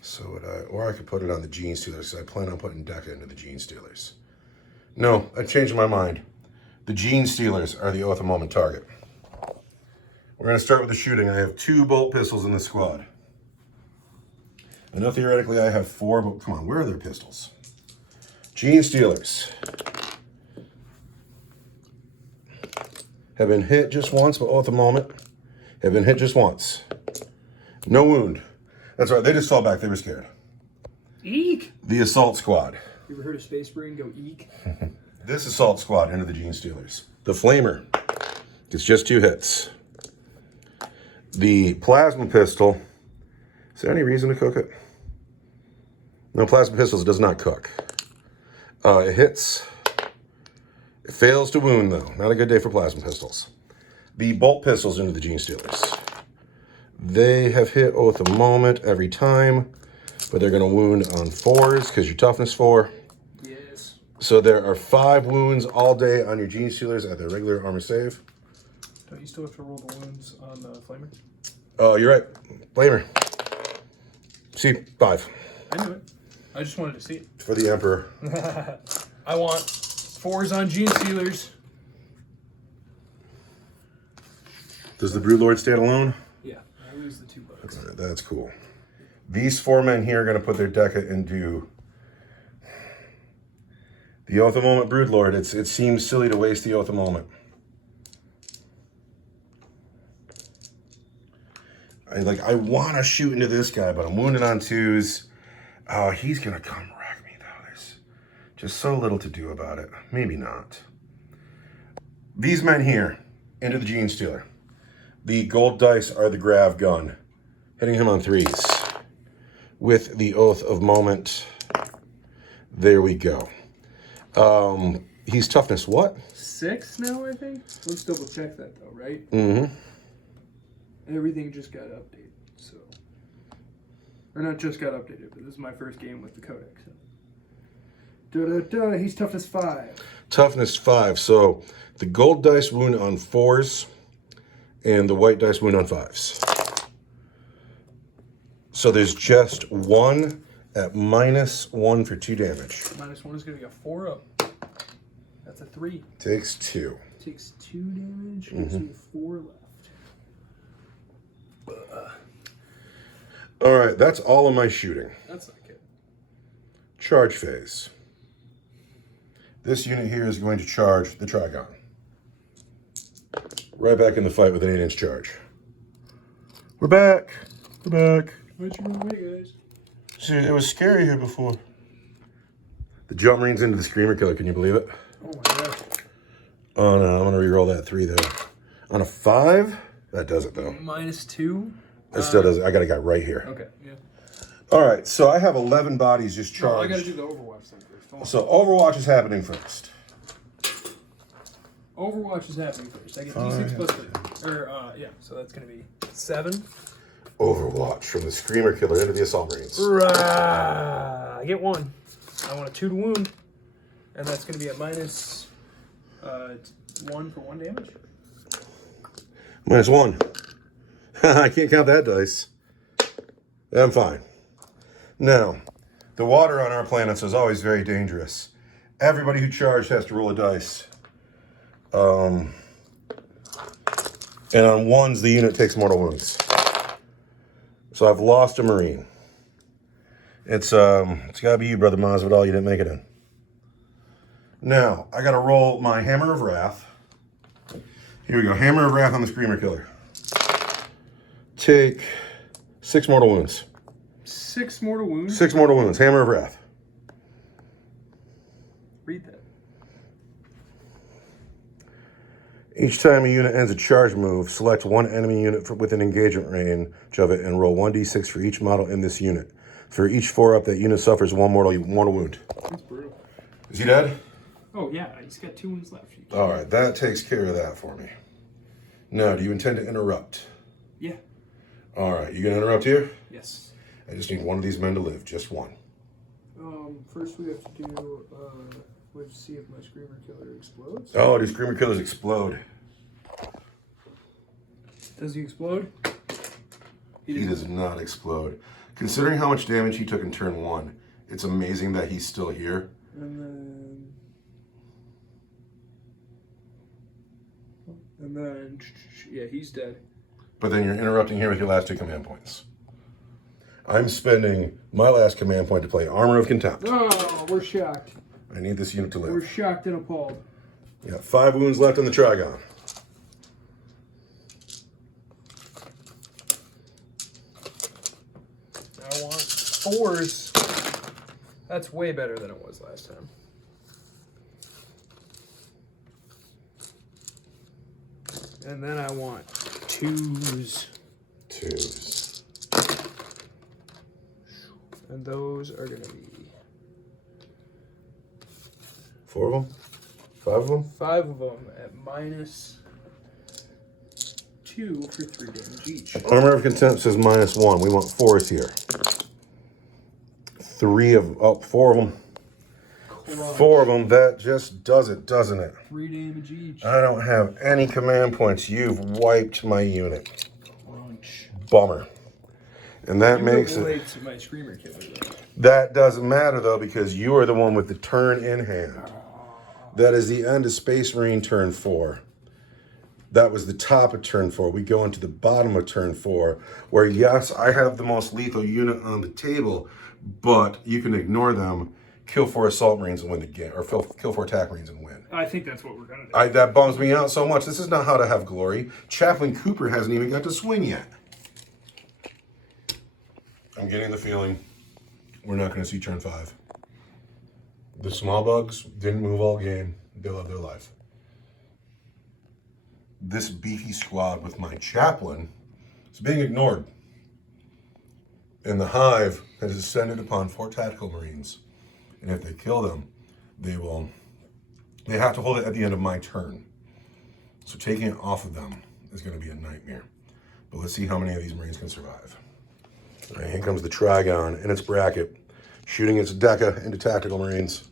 So would I, or I could put it on the Gene Stealers. So I plan on putting Deca into the Gene Stealers. No, I changed my mind. The Gene Stealers are the Oath of Moment target. We're going to start with the shooting. I have 2 bolt pistols in the squad. I know theoretically I have 4, but come on, where are their pistols? Gene Stealers. Have been hit just once, but Oath of Moment. Have been hit just once. No wound. That's right, they just fell back. They were scared. Eek! The Assault Squad. You ever heard a Space Marine go eek? This Assault Squad into the Gene Stealers. The Flamer. It's just 2 hits. The Plasma Pistol. Is there any reason to cook it? No, Plasma Pistols does not cook. It hits. It fails to wound, though. Not a good day for Plasma Pistols. The Bolt Pistols into the Gene Stealers. They have hit Oath of Moment every time, but they're going to wound on 4s because your toughness 4. Yes. So there are 5 wounds all day on your Gene Stealers at their regular armor save. Don't you still have to roll the wounds on the Flamer? Oh, you're right. Flamer. See, 5. I knew it. I just wanted to see it. For the Emperor. I want 4s on Gene Stealers. Does the Broodlord stand alone? Yeah, I lose the 2 bugs. All right, that's cool. These 4 men here are going to put their Deca into the Oath of Moment Broodlord. It seems silly to waste the Oath of Moment. I want to shoot into this guy, but I'm wounded on 2s. Oh, he's going to come wreck me, though. There's just so little to do about it. Maybe not. These men here, into the Gene Stealer. The gold dice are the grav gun. Hitting him on 3s. With the Oath of Moment. There we go. He's toughness what? 6 now, I think? Let's double check that, though, right? Mm-hmm. Everything just got updated, so... Or not just got updated, but this is my first game with the Codex. So. He's toughness 5. Toughness 5. So the gold dice wound on 4s and the white dice wound on 5s. So there's just one at -1 for 2 damage. -1 is going to be a 4 up. That's a 3. Takes 2. Takes 2 damage. Gives me 4 left. All right, that's all of my shooting. That's not good. Charge phase. This unit here is going to charge the Trigon. Right back in the fight with an 8-inch charge. We're back. We're back. Why'd you run away, guys? See, it was scary here before. The jump marines into the Screamer Killer, can you believe it? Oh my god. Oh no, I'm gonna re-roll that 3 there. On a 5? That does it though. -2? It still does it. I got a guy right here. Okay, yeah. Alright, so I have 11 bodies just No, I charged. gotta do the Overwatch thing first. Hold on. So Overwatch is happening first. Overwatch is happening first. I get D6 plus 3. Yeah, so that's gonna be 7. Overwatch from the Screamer Killer into the Assault Marines. I get 1. I want a 2 to wound. And that's gonna be a -1 for 1 damage. -1. I can't count that dice. I'm fine. Now, the water on our planets is always very dangerous. Everybody who charged has to roll a dice. And on 1s, the unit takes mortal wounds. So I've lost a Marine. It's gotta be you, Brother Masvidal. You didn't make it in. Now, I gotta roll my Hammer of Wrath. Here we go. Hammer of Wrath on the Screamer Killer. Take 6 mortal wounds. 6 mortal wounds? 6 mortal wounds. Hammer of Wrath. Read that. Each time a unit ends a charge move, select one enemy unit within engagement range of it and roll 1d6 for each model in this unit. For each 4-up, that unit suffers 1 mortal wound. That's brutal. Is he dead? Oh, yeah. He's got 2 wounds left. All right, that takes care of that for me. Now, do you intend to interrupt? Yeah. All right, you gonna interrupt here? Yes. I just need one of these men to live, just one. First we have to do, we have to see if my Screamer Killer explodes. Oh, do Screamer Killers explode? Does he explode? He does not explode. Considering how much damage he took in turn 1, it's amazing that he's still here. And then, yeah, he's dead. But then you're interrupting here with your last 2 command points. I'm spending my last command point to play Armor of Contempt. Oh, we're shocked. I need this unit to live. We're shocked and appalled. You got 5 wounds left on the Trigon. I want 4s. That's way better than it was last time. And then I want 2s. 2s. And those are going to be 4 of them? 5 of them? 5 of them at -2 for 3 damage each. Armor of Contempt says -1. We want 4s here. 4 of them. Crunch. 4 of them. That just does it, doesn't it? 3 damage each. I don't have any command points. You've wiped my unit. Crunch. Bummer. And that makes it... Late to my Screamer Killer, though. That doesn't matter, though, because you are the one with the turn in hand. That is the end of Space Marine turn 4. That was the top of turn 4. We go into the bottom of turn 4, where, yes, I have the most lethal unit on the table, but you can ignore them, kill 4 Assault Marines and win the game, or kill 4 Attack Marines and win. I think that's what we're going to do. That bums me out so much. This is not how to have glory. Chaplain Cooper hasn't even got to swing yet. I'm getting the feeling we're not going to see turn 5. The small bugs didn't move all game. They love their life. This beefy squad with my chaplain is being ignored. And the hive has descended upon 4 tactical marines. And if they kill them, they have to hold it at the end of my turn. So taking it off of them is going to be a nightmare. But let's see how many of these marines can survive. All right, here comes the Trigon in its bracket, shooting its Deca into tactical marines.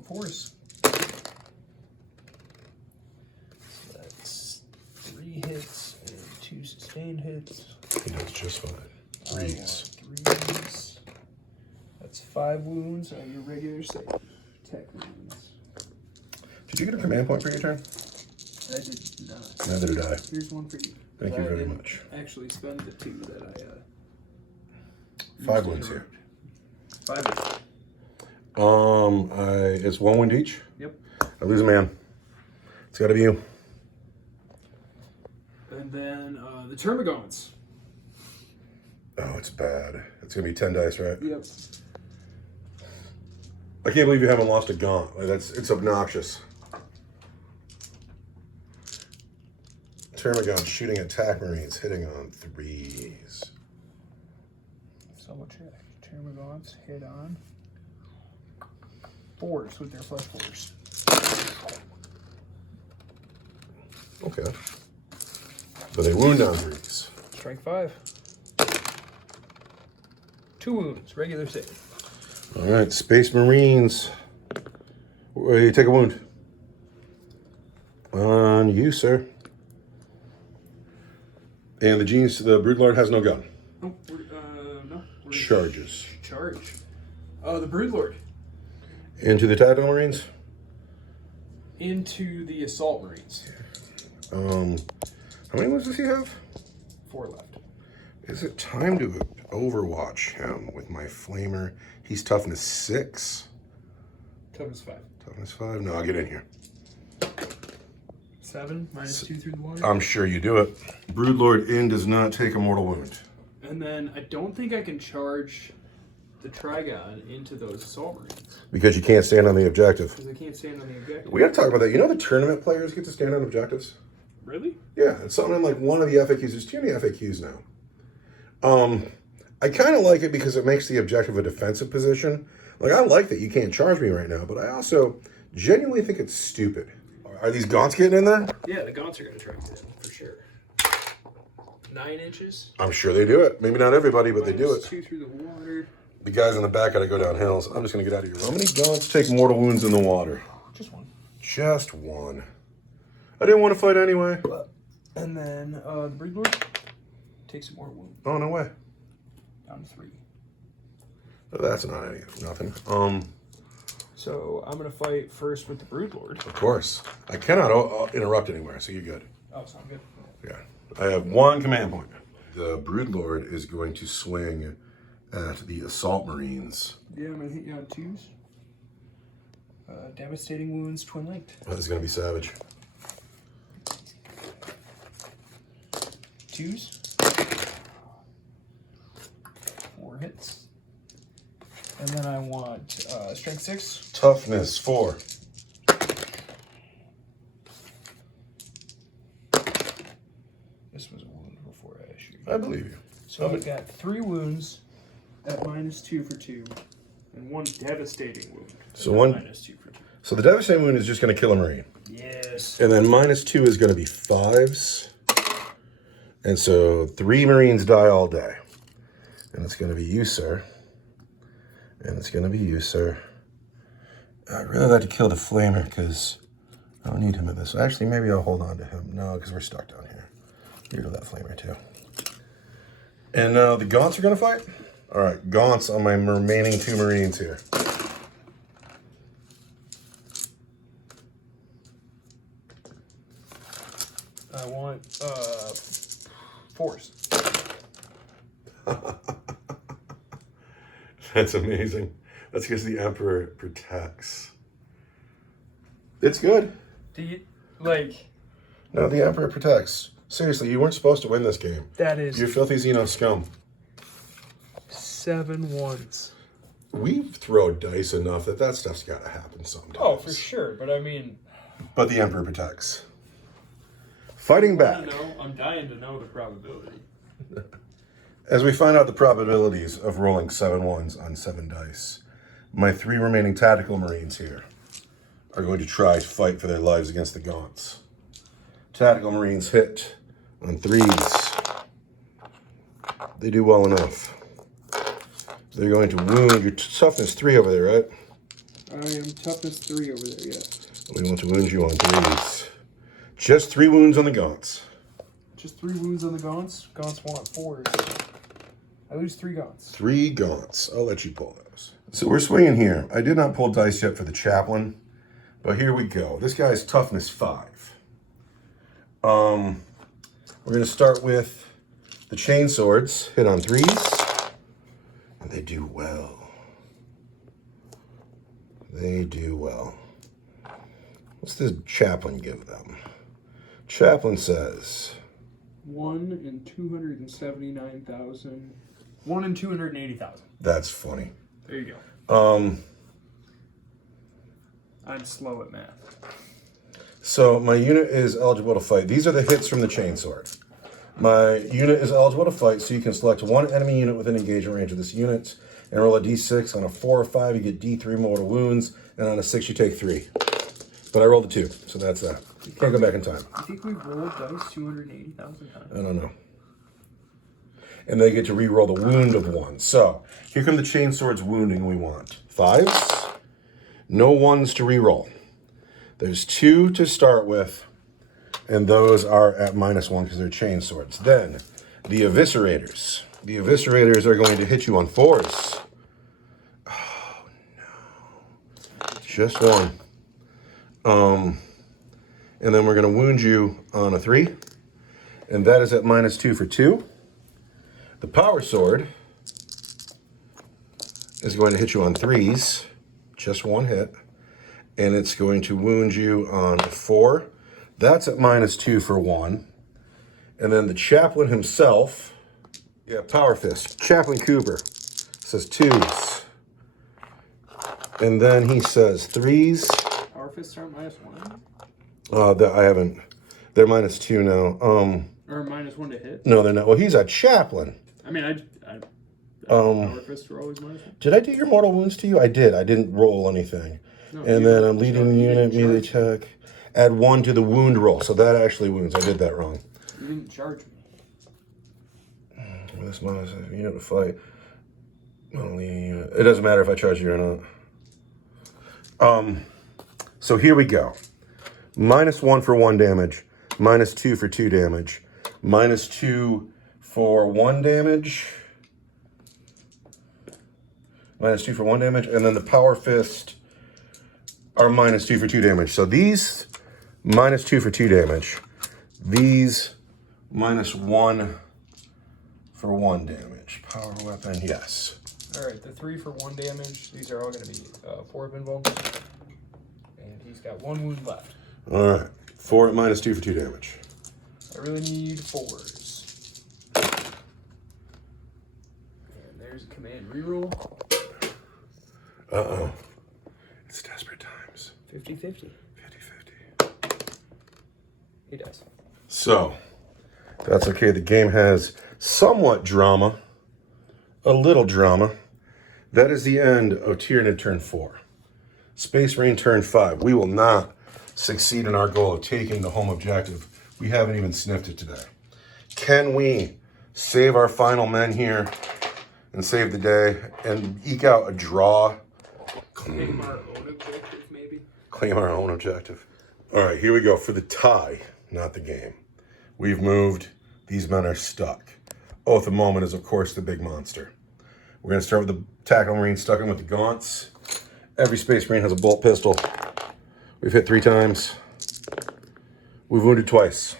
going fours. So that's 3 hits and 2 sustained hits. He does just fine. I want 3s. That's 5 wounds on your regular save. Tech wounds. Did you get a command point for your turn? I did not. Neither did I. Here's one for you. Thank you I very didn't much. Actually, spend the 2 that I. 5 wounds here. 5 wounds. It's 1 wound each. Yep. I lose a man. It's got to be you. And then the Termagants. Oh, it's bad. It's gonna be 10 dice, right? Yep. I can't believe you haven't lost a gaunt. Like, it's obnoxious. Termagon shooting attack marines, hitting on 3s. So check. Termagants hit on 4s with their flesh 4s. Okay. But they wound on 3s. Strike 5. 2 wounds. Regular save. All right, Space Marines. You take a wound. On you, sir. And the Broodlord has no gun. Oh, no. Charges. Charge. The Broodlord. Into the Tactical Marines. Into the Assault Marines. How many wounds does he have? 4 left. Is it time to overwatch him with my flamer? He's toughness 6. Toughness 5. Toughness 5? No, I'll get in here. 7 minus 2 through the water. I'm sure you do it. Broodlord in does not take a mortal wound. And then I don't think I can charge the Trigon into those Assault Marines. Because you can't stand on the objective. Because I can't stand on the objective. We gotta talk about that. You know the tournament players get to stand on objectives? Really? Yeah, it's something in like one of the FAQs. There's too many FAQs now. I kind of like it because it makes the objective a defensive position. Like, I like that you can't charge me right now, but I also genuinely think it's stupid. Are these gaunts getting in there? Yeah, the gaunts are going to try to get in, for sure. 9 inches. I'm sure they do it. Maybe not everybody, but they do it. 2 through the water. The guys in the back gotta go down hills. I'm just gonna get out of here. How many gaunts take mortal wounds in the water? Just 1. Just 1. I didn't want to fight anyway. And then the Broodlord takes some more wound. Oh, no way. Down to 3. Oh, that's not nothing. So I'm going to fight first with the Broodlord. Of course. I cannot interrupt anywhere, so you're good. Oh, sound good. Yeah. I have 1 command point. The Broodlord is going to swing at the Assault Marines. Yeah, I'm going to hit you on 2s. Devastating wounds, twin linked. Oh, this is going to be savage. 2s. 4 hits. And then I want strength 6. Toughness 4. This was a wound before I shoot. I believe you. So I've got 3 wounds at -2 for 2, and 1 devastating wound. So one. -2 for 2. So the devastating wound is just going to kill a Marine. Yes. And then -2 is going to be 5s. And so 3 Marines die all day. And it's going to be you, sir. And it's going to be you, sir. I'd really like to kill the Flamer because I don't need him in this. Actually, maybe I'll hold on to him. No, because we're stuck down here. Get rid of that Flamer too. And the Gaunts are going to fight? All right, Gaunts on my remaining 2 Marines here. I want 4s. That's amazing. That's because the Emperor protects. It's good. Do you, like... No, the Emperor protects. Seriously, you weren't supposed to win this game. That is... You're filthy Xeno scum. 7 1s. We throw dice enough that stuff's got to happen sometimes. Oh, for sure, but I mean... But the Emperor protects. Fighting back. I'm dying to know the probability. As we find out the probabilities of rolling 7 1s on 7 dice, my 3 remaining tactical Marines here are going to try to fight for their lives against the Gaunts. Tactical Marines hit on 3s. They do well enough. They're going to wound your toughness 3 over there, right? I am toughness 3 over there, yes. We want to wound you on 3s. Just 3 wounds on the gaunts. Just 3 wounds on the gaunts. Gaunts want 4s. I lose 3 gaunts. 3 gaunts. I'll let you pull those. So we're swinging here. I did not pull dice yet for the chaplain, but here we go. This guy's toughness 5. We're going to start with the chain swords. Hit on 3s, and they do well. They do well. What's this chaplain give them? Chaplain says 1 in 279,000. 1 in 280,000. that's funny. There you go. I'm slow at math. So my unit is eligible to fight. These are the hits from the chainsword. My unit is eligible to fight, so you can select one enemy unit within engagement range of this unit and roll a d6. On a 4 or 5, you get d3 mortal wounds, and on a 6, you take 3. But I rolled a 2, so that's that. Can't go back in time. I think we rolled dice 280,000 times. I don't know. And they get to re-roll the wound of 1. So here come the chainsword's wounding we want. 5s, no 1s to re-roll. There's 2 to start with, and those are at -1 because they're chainswords. Then the eviscerators. The eviscerators are going to hit you on 4s. Oh no. Just 1. And then we're going to wound you on a 3. And that is at -2 for 2. The power sword is going to hit you on 3s. Just 1 hit. And it's going to wound you on a 4. That's at -2 for 1. And then the chaplain himself, power fist. Chaplain Cooper says 2s. And then he says 3s. Power fists are -1? I haven't. They're -2 now. Or -1 to hit? No, they're not. Well, he's a chaplain. I mean, power fists are always -1. Did I do your mortal wounds to you? I did. I didn't roll anything. No, And then I'm leading the unit, melee check. Add 1 to the wound roll. So that actually wounds. I did that wrong. You didn't charge me. This minus a unit to fight. It doesn't matter if I charge you or not. So here we go. -1 for 1 damage. -2 for 2 damage. -2 for 1 damage. -2 for 1 damage. And then the power fist are -2 for 2 damage. So these -2 for 2 damage. These -1 for 1 damage. Power weapon, yes. Alright, the 3 for 1 damage. These are all going to be 4 of invuln. And he's got 1 wound left. Alright. 4 at -2 for 2 damage. I really need 4s. And there's a command reroll. Uh-oh. It's desperate times. 50-50. 50-50. He does. So, that's okay. The game has somewhat drama. A little drama. That is the end of Tyranid turn 4. Space Marine turn 5. We will not succeed in our goal of taking the home objective. We haven't even sniffed it today. Can we save our final men here and save the day and eke out a draw? Claim our own objective, maybe? Claim our own objective. All right, here we go for the tie, not the game. We've moved. These men are stuck. Oath of Moment is, of course, the big monster. We're going to start with the Tactical Marine stuck in with the gaunts. Every Space Marine has a bolt pistol. We've hit 3 times. We've wounded twice.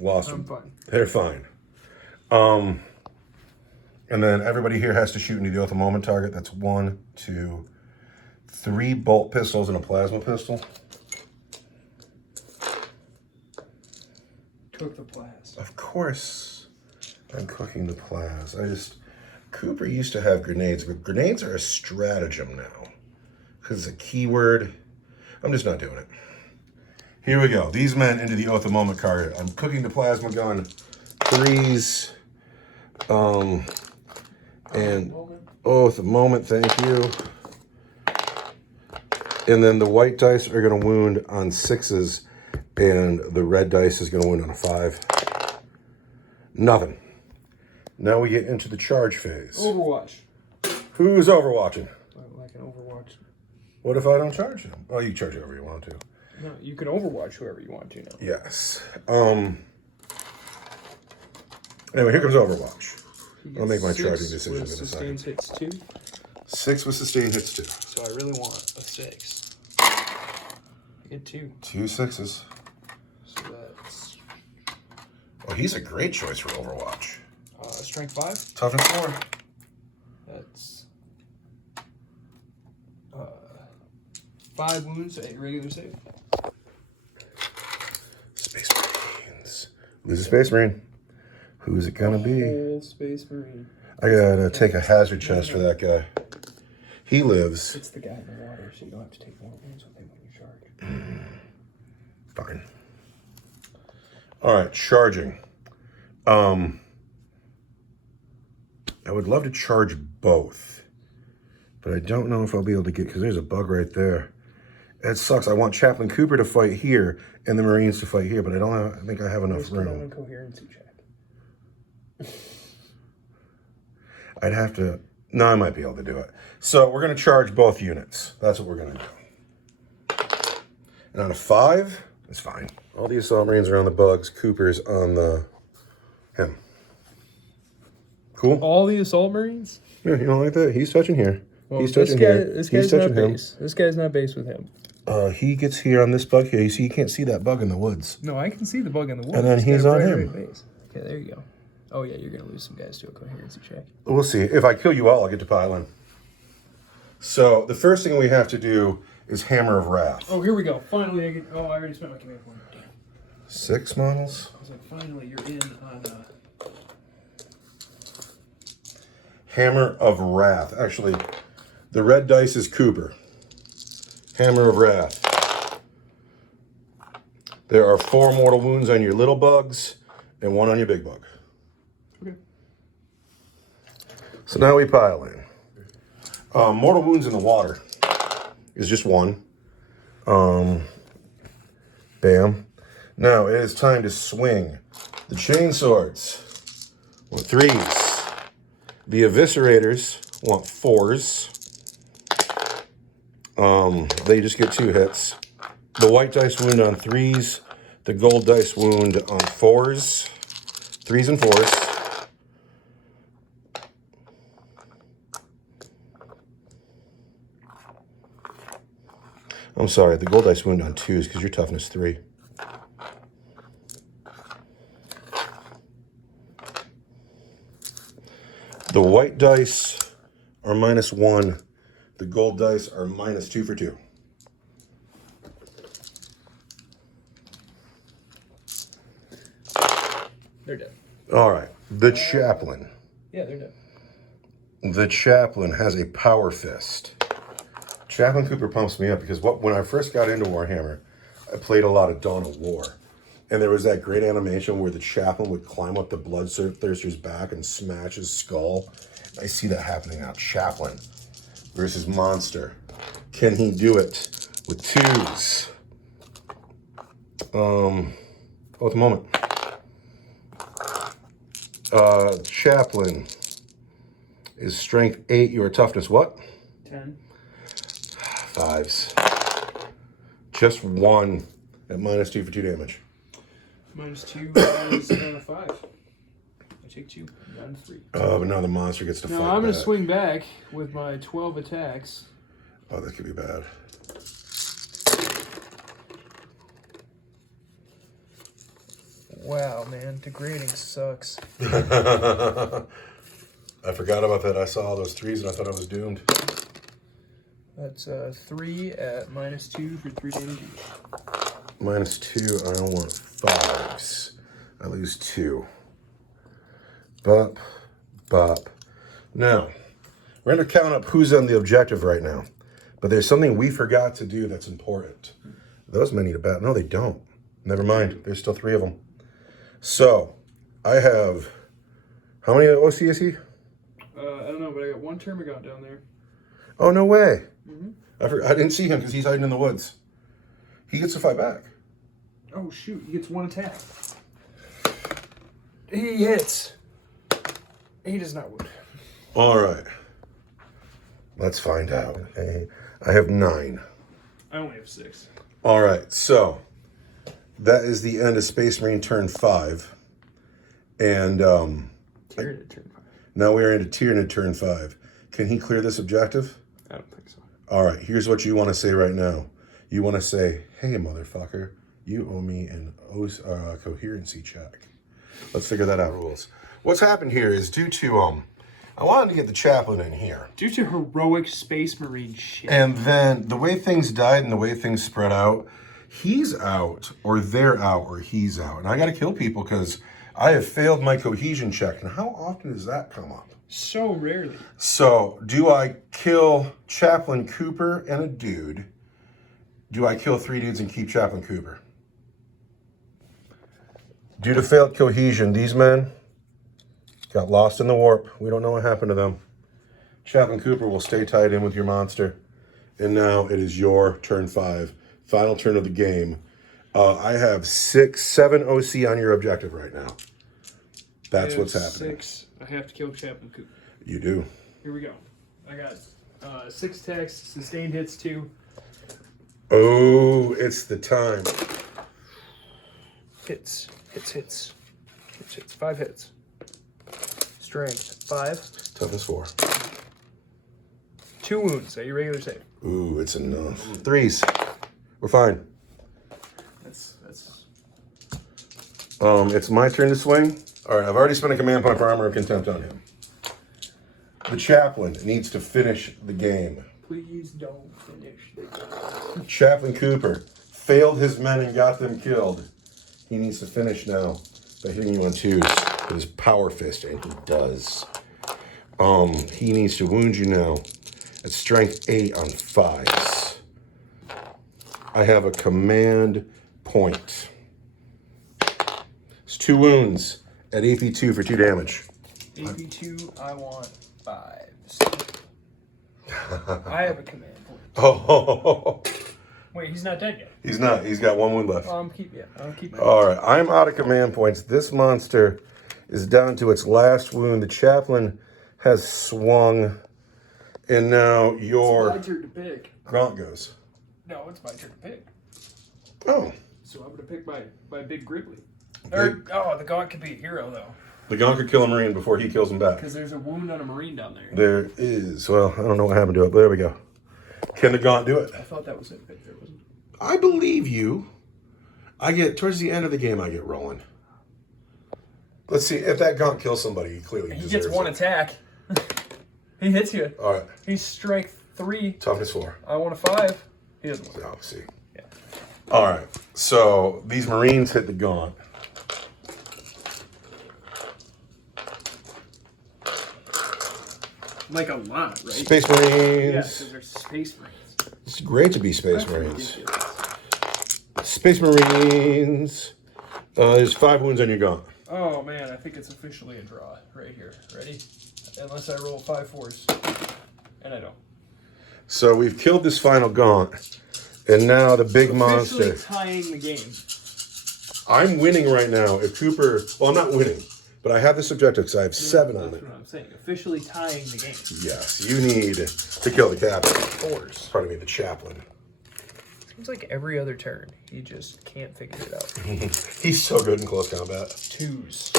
Lost them. I'm fine. They're fine. And then everybody here has to shoot into the Oath of Moment target. That's 1, 2, 3 bolt pistols and a plasma pistol. Cook the plas. Of course, I'm cooking the plas. Cooper used to have grenades, but grenades are a stratagem now. Because it's a keyword. I'm just not doing it. Here we go. These men into the Oath of Moment card. I'm cooking the plasma gun. 3s. And Oath of Moment, thank you. And then the white dice are going to wound on 6s, and the red dice is going to wound on a 5. Nothing. Now we get into the charge phase. Overwatch. Who's overwatching? can overwatch. What if I don't charge him? Oh, you charge whoever you want to. No, you can overwatch whoever you want to now. Yes. Anyway, here comes Overwatch. I'll make my charging decision in a second. Sustained hits 2. 6 with sustained hits 2. So I really want a 6. I get 2. 2 6s. So that's Oh, he's a great choice for Overwatch. strength 5. Toughness 4. That's 5 wounds at regular save. Space Marines. Who's a Space Marine? Who's it gonna be? Whole Space Marine. I gotta take a hazard chest for that guy. He lives. It's the guy in the water, so you don't have to take more wounds with him when you charge. Fine. All right, charging. I would love to charge both, but I don't know if I'll be able to get, because there's a bug right there. It sucks. I want Chaplain Cooper to fight here and the Marines to fight here, but I think I have enough room. Coherency check. I'd have to. No, I might be able to do it. So we're going to charge both units. That's what we're going to do. And on a 5, it's fine. All the Assault Marines are on the bugs. Cooper's on the him. Cool? All the Assault Marines? Yeah, you don't like that? He's touching here. Well, He's touching here. This He's guy's not touching him. base. This guy's not base with him. He gets here on this bug here. You see, you can't see that bug in the woods. No, I can see the bug in the woods. And then he's on him. Base. Okay, there you go. Oh, yeah, you're going to lose some guys to a coherency check. We'll see. If I kill you all, I'll get to pile in. So the first thing we have to do is Hammer of Wrath. Oh, here we go. Finally, I get... Oh, I already spent my command point. Damn. 6 models. I was like, finally, you're in on... Hammer of Wrath. Actually, the red dice is Cooper. Hammer of Wrath. There are 4 mortal wounds on your little bugs and 1 on your big bug. Okay. So now we pile in. Mortal wounds in the water is just 1. Bam. Now it is time to swing the chain swords with 3s. The eviscerators want 4s. They just get 2 hits. The white dice wound on 3s. The gold dice wound on 4s. 3s and 4s. I'm sorry, the gold dice wound on 2s because your toughness 3. The white dice are -1. The gold dice are -2 for 2. They're dead. All right. The chaplain. Yeah, they're dead. The chaplain has a power fist. Chaplain Cooper pumps me up because when I first got into Warhammer, I played a lot of Dawn of War. And there was that great animation where the chaplain would climb up the bloodthirster's back and smash his skull. I see that happening now. Chaplain versus monster. Can he do it with 2s? At the moment. Chaplain is strength 8. Your toughness what? 10. 5s. Just 1 at -2 for 2 damage. -2 is 5. I take 2. Down to 3. Oh, but now the monster gets to fight. Now I'm going to back. swing back with my 12 attacks. Oh, that could be bad. Wow, man. Degrading sucks. I forgot about that. I saw all those 3s and I thought I was doomed. That's 3 at -2 for 3 damage each. -2, I don't want 5s. I lose 2. Bop, bop. Now, we're going to count up who's on the objective right now. But there's something we forgot to do that's important. Those men need a bat. No, they don't. Never mind. There's still 3 of them. So, I have... How many OC is he? I don't know, but I got 1 Termagant down there. Oh, no way. Mm-hmm. I didn't see him because he's hiding in the woods. He gets to fight back. Oh, shoot. He gets 1 attack. He hits. He does not wound. All right. Let's find out. Okay. I have 9. I only have 6. All right, so that is the end of Space Marine turn 5. And Tyranid turn 5. now we are into Tyranid turn 5. Can he clear this objective? I don't think so. All right, here's what you want to say right now. You want to say, hey, motherfucker, you owe me an coherency check. Let's figure that out. Rules. What's happened here is due to, I wanted to get the chaplain in here. Due to heroic Space Marine shit. And then the way things died and the way things spread out, he's out, or they're out, or he's out. And I got to kill people because I have failed my cohesion check. And how often does that come up? So rarely. So, do I kill Chaplain Cooper and a dude? Do I kill 3 dudes and keep Chaplain Cooper? Due to failed cohesion, these men got lost in the warp. We don't know what happened to them. Chaplain Cooper will stay tied in with your monster. And now it is your turn 5. Final turn of the game. I have 7 OC on your objective right now. That's what's happening. 6. I have to kill Chaplain Cooper. You do. Here we go. I got 6 attacks, sustained hits 2. Oh, it's the time. Hits. 5 hits. Strength 5. Toughness 4. 2 wounds at your regular save. Ooh, it's enough. 3s. We're fine. That's It's my turn to swing. All right, I've already spent a command point for Armor of Contempt on him. The chaplain needs to finish the game. please don't finish the game. Chaplain Cooper failed his men and got them killed. He needs to finish now by hitting you on 2s with his power fist, and he does. He needs to wound you now at strength 8 on 5s. I have a command point. It's 2 wounds at AP 2 for 2 damage. AP 2, I want 5s. I have a command point. Oh, Wait, he's not dead yet. he's not. He's got 1 wound left. I'll keep my All right, I'm out of command points. This monster is down to its last wound. The chaplain has swung, and now It's your my turn to pick. Grant goes. No, it's my turn to pick. Oh, So I'm gonna pick my big Gribbly. Big- The Gaunt could be a hero though, the Gon could kill a Marine before he kills him back. because there's a wound on a Marine down there. There is. Well, I don't know what happened to it, but there we go. Can the Gaunt do it? I thought that was it right there, wasn't it? I believe you. I get towards the end of the game. I get rolling. Let's see if that Gaunt kills somebody. He clearly He deserves gets 1 it. attack. He hits you. All right, He's strength 3. toughness 4. I want a 5. He doesn't win. Oh, see. Yeah. All right. So these Marines hit the Gaunt. Like a lot, right? Space Marines. Yeah, because they're Space Marines. It's great to be Space That's Marines. ridiculous. Space Marines. There's 5 wounds on your Gaunt. Oh man, I think it's officially a draw right here. Ready? Unless I roll 5 4s. And I don't. So we've killed this final Gaunt. And now the big monster. Officially tying the game. I'm winning right now. If Cooper... Well, I'm not winning. But I have this objective because I have 7 on That's it. what I'm saying. Officially tying the game. Yes, you need to kill the captain. 4s. Pardon me, the chaplain. Seems like every other turn, he just can't figure it out. He's so good in close combat. 2s.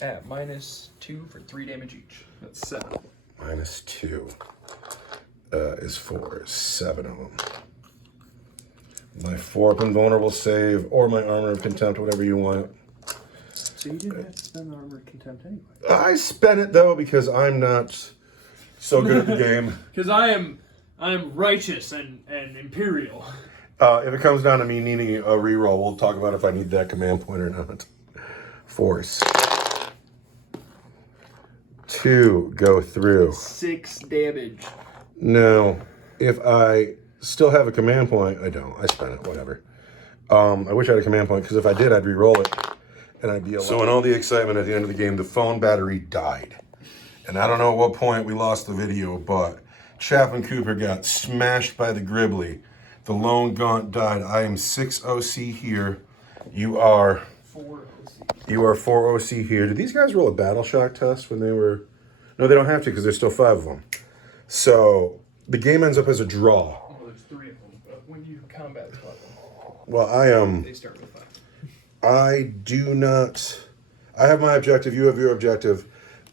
At -2 for 3 damage each. That's 7. -2 is 4. 7 of them. My 4 up invulnerable save, or my armor of contempt, whatever you want. So you didn't have to spend the armor of contempt anyway. I spent it though because I'm not so good at the game. Because I am righteous and imperial. If it comes down to me needing a reroll, we'll talk about if I need that command point or not. Force. 2 go through. 6 damage. No, if I still have a command point, I don't. I spent it, whatever. I wish I had a command point because if I did, I'd re-roll it and I'd be alive. So in all the excitement at the end of the game, the phone battery died. And I don't know at what point we lost the video, but Chaplain Cooper got smashed by the Gribbly. The lone Gaunt died. I am 6 OC here. You are 4 OC. 4 OC here. Did these guys roll a battle shock test when they were No, they don't have to because there's still 5 of them. So the game ends up as a draw. Well, there's 3 of them, but when you combat the 5 of them, Well, I am. they start with 5. I do not. I have my objective. You have your objective,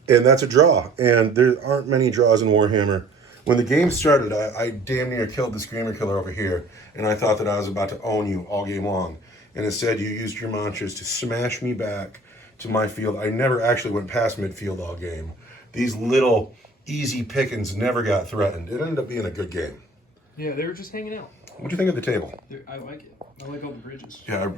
and that's a draw. And there aren't many draws in Warhammer. When the game started, I damn near killed the Screamer Killer over here, and I thought that I was about to own you all game long. And instead, you used your monsters to smash me back to my field. I never actually went past midfield all game. These little easy pickings never got threatened. It ended up being a good game. Yeah, they were just hanging out. What do you think of the table? I like it. I like all the bridges. Yeah,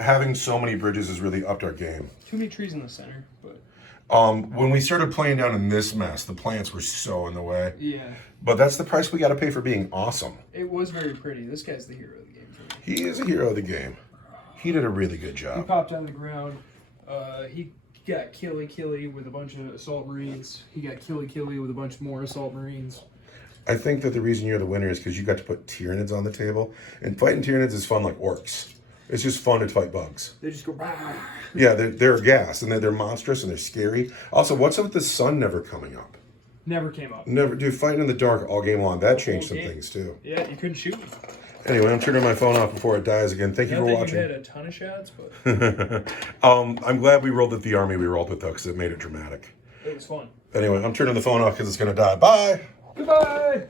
having so many bridges has really upped our game. Too many trees in the center, but When we started playing down in this mess, the plants were so in the way. yeah, But that's the price we got to pay for being awesome. it was very pretty. This guy's the hero of the game for me. He is a hero of the game. He did a really good He job. popped out of the ground. He got killy with a bunch of assault marines. He got killy with a bunch more assault marines. I think that the reason you're the winner is because you got to put Tyranids on the table. And fighting Tyranids is fun like orcs. It's just fun to fight bugs. They just go. Rah! Yeah, they're gas, and they're monstrous, and they're scary. Also, what's up with the sun never coming up? Never came up. Never, dude, fighting in the dark all game long. That The changed whole some game. things, too. Yeah, you couldn't shoot me. Anyway, I'm turning my phone off before it dies again. Thank you Not for that you watching. had a ton of shots, but I'm glad we rolled with the army we rolled with, though, because it made it dramatic. it was fun. Anyway, I'm turning the phone off because it's going to die. Bye! Goodbye.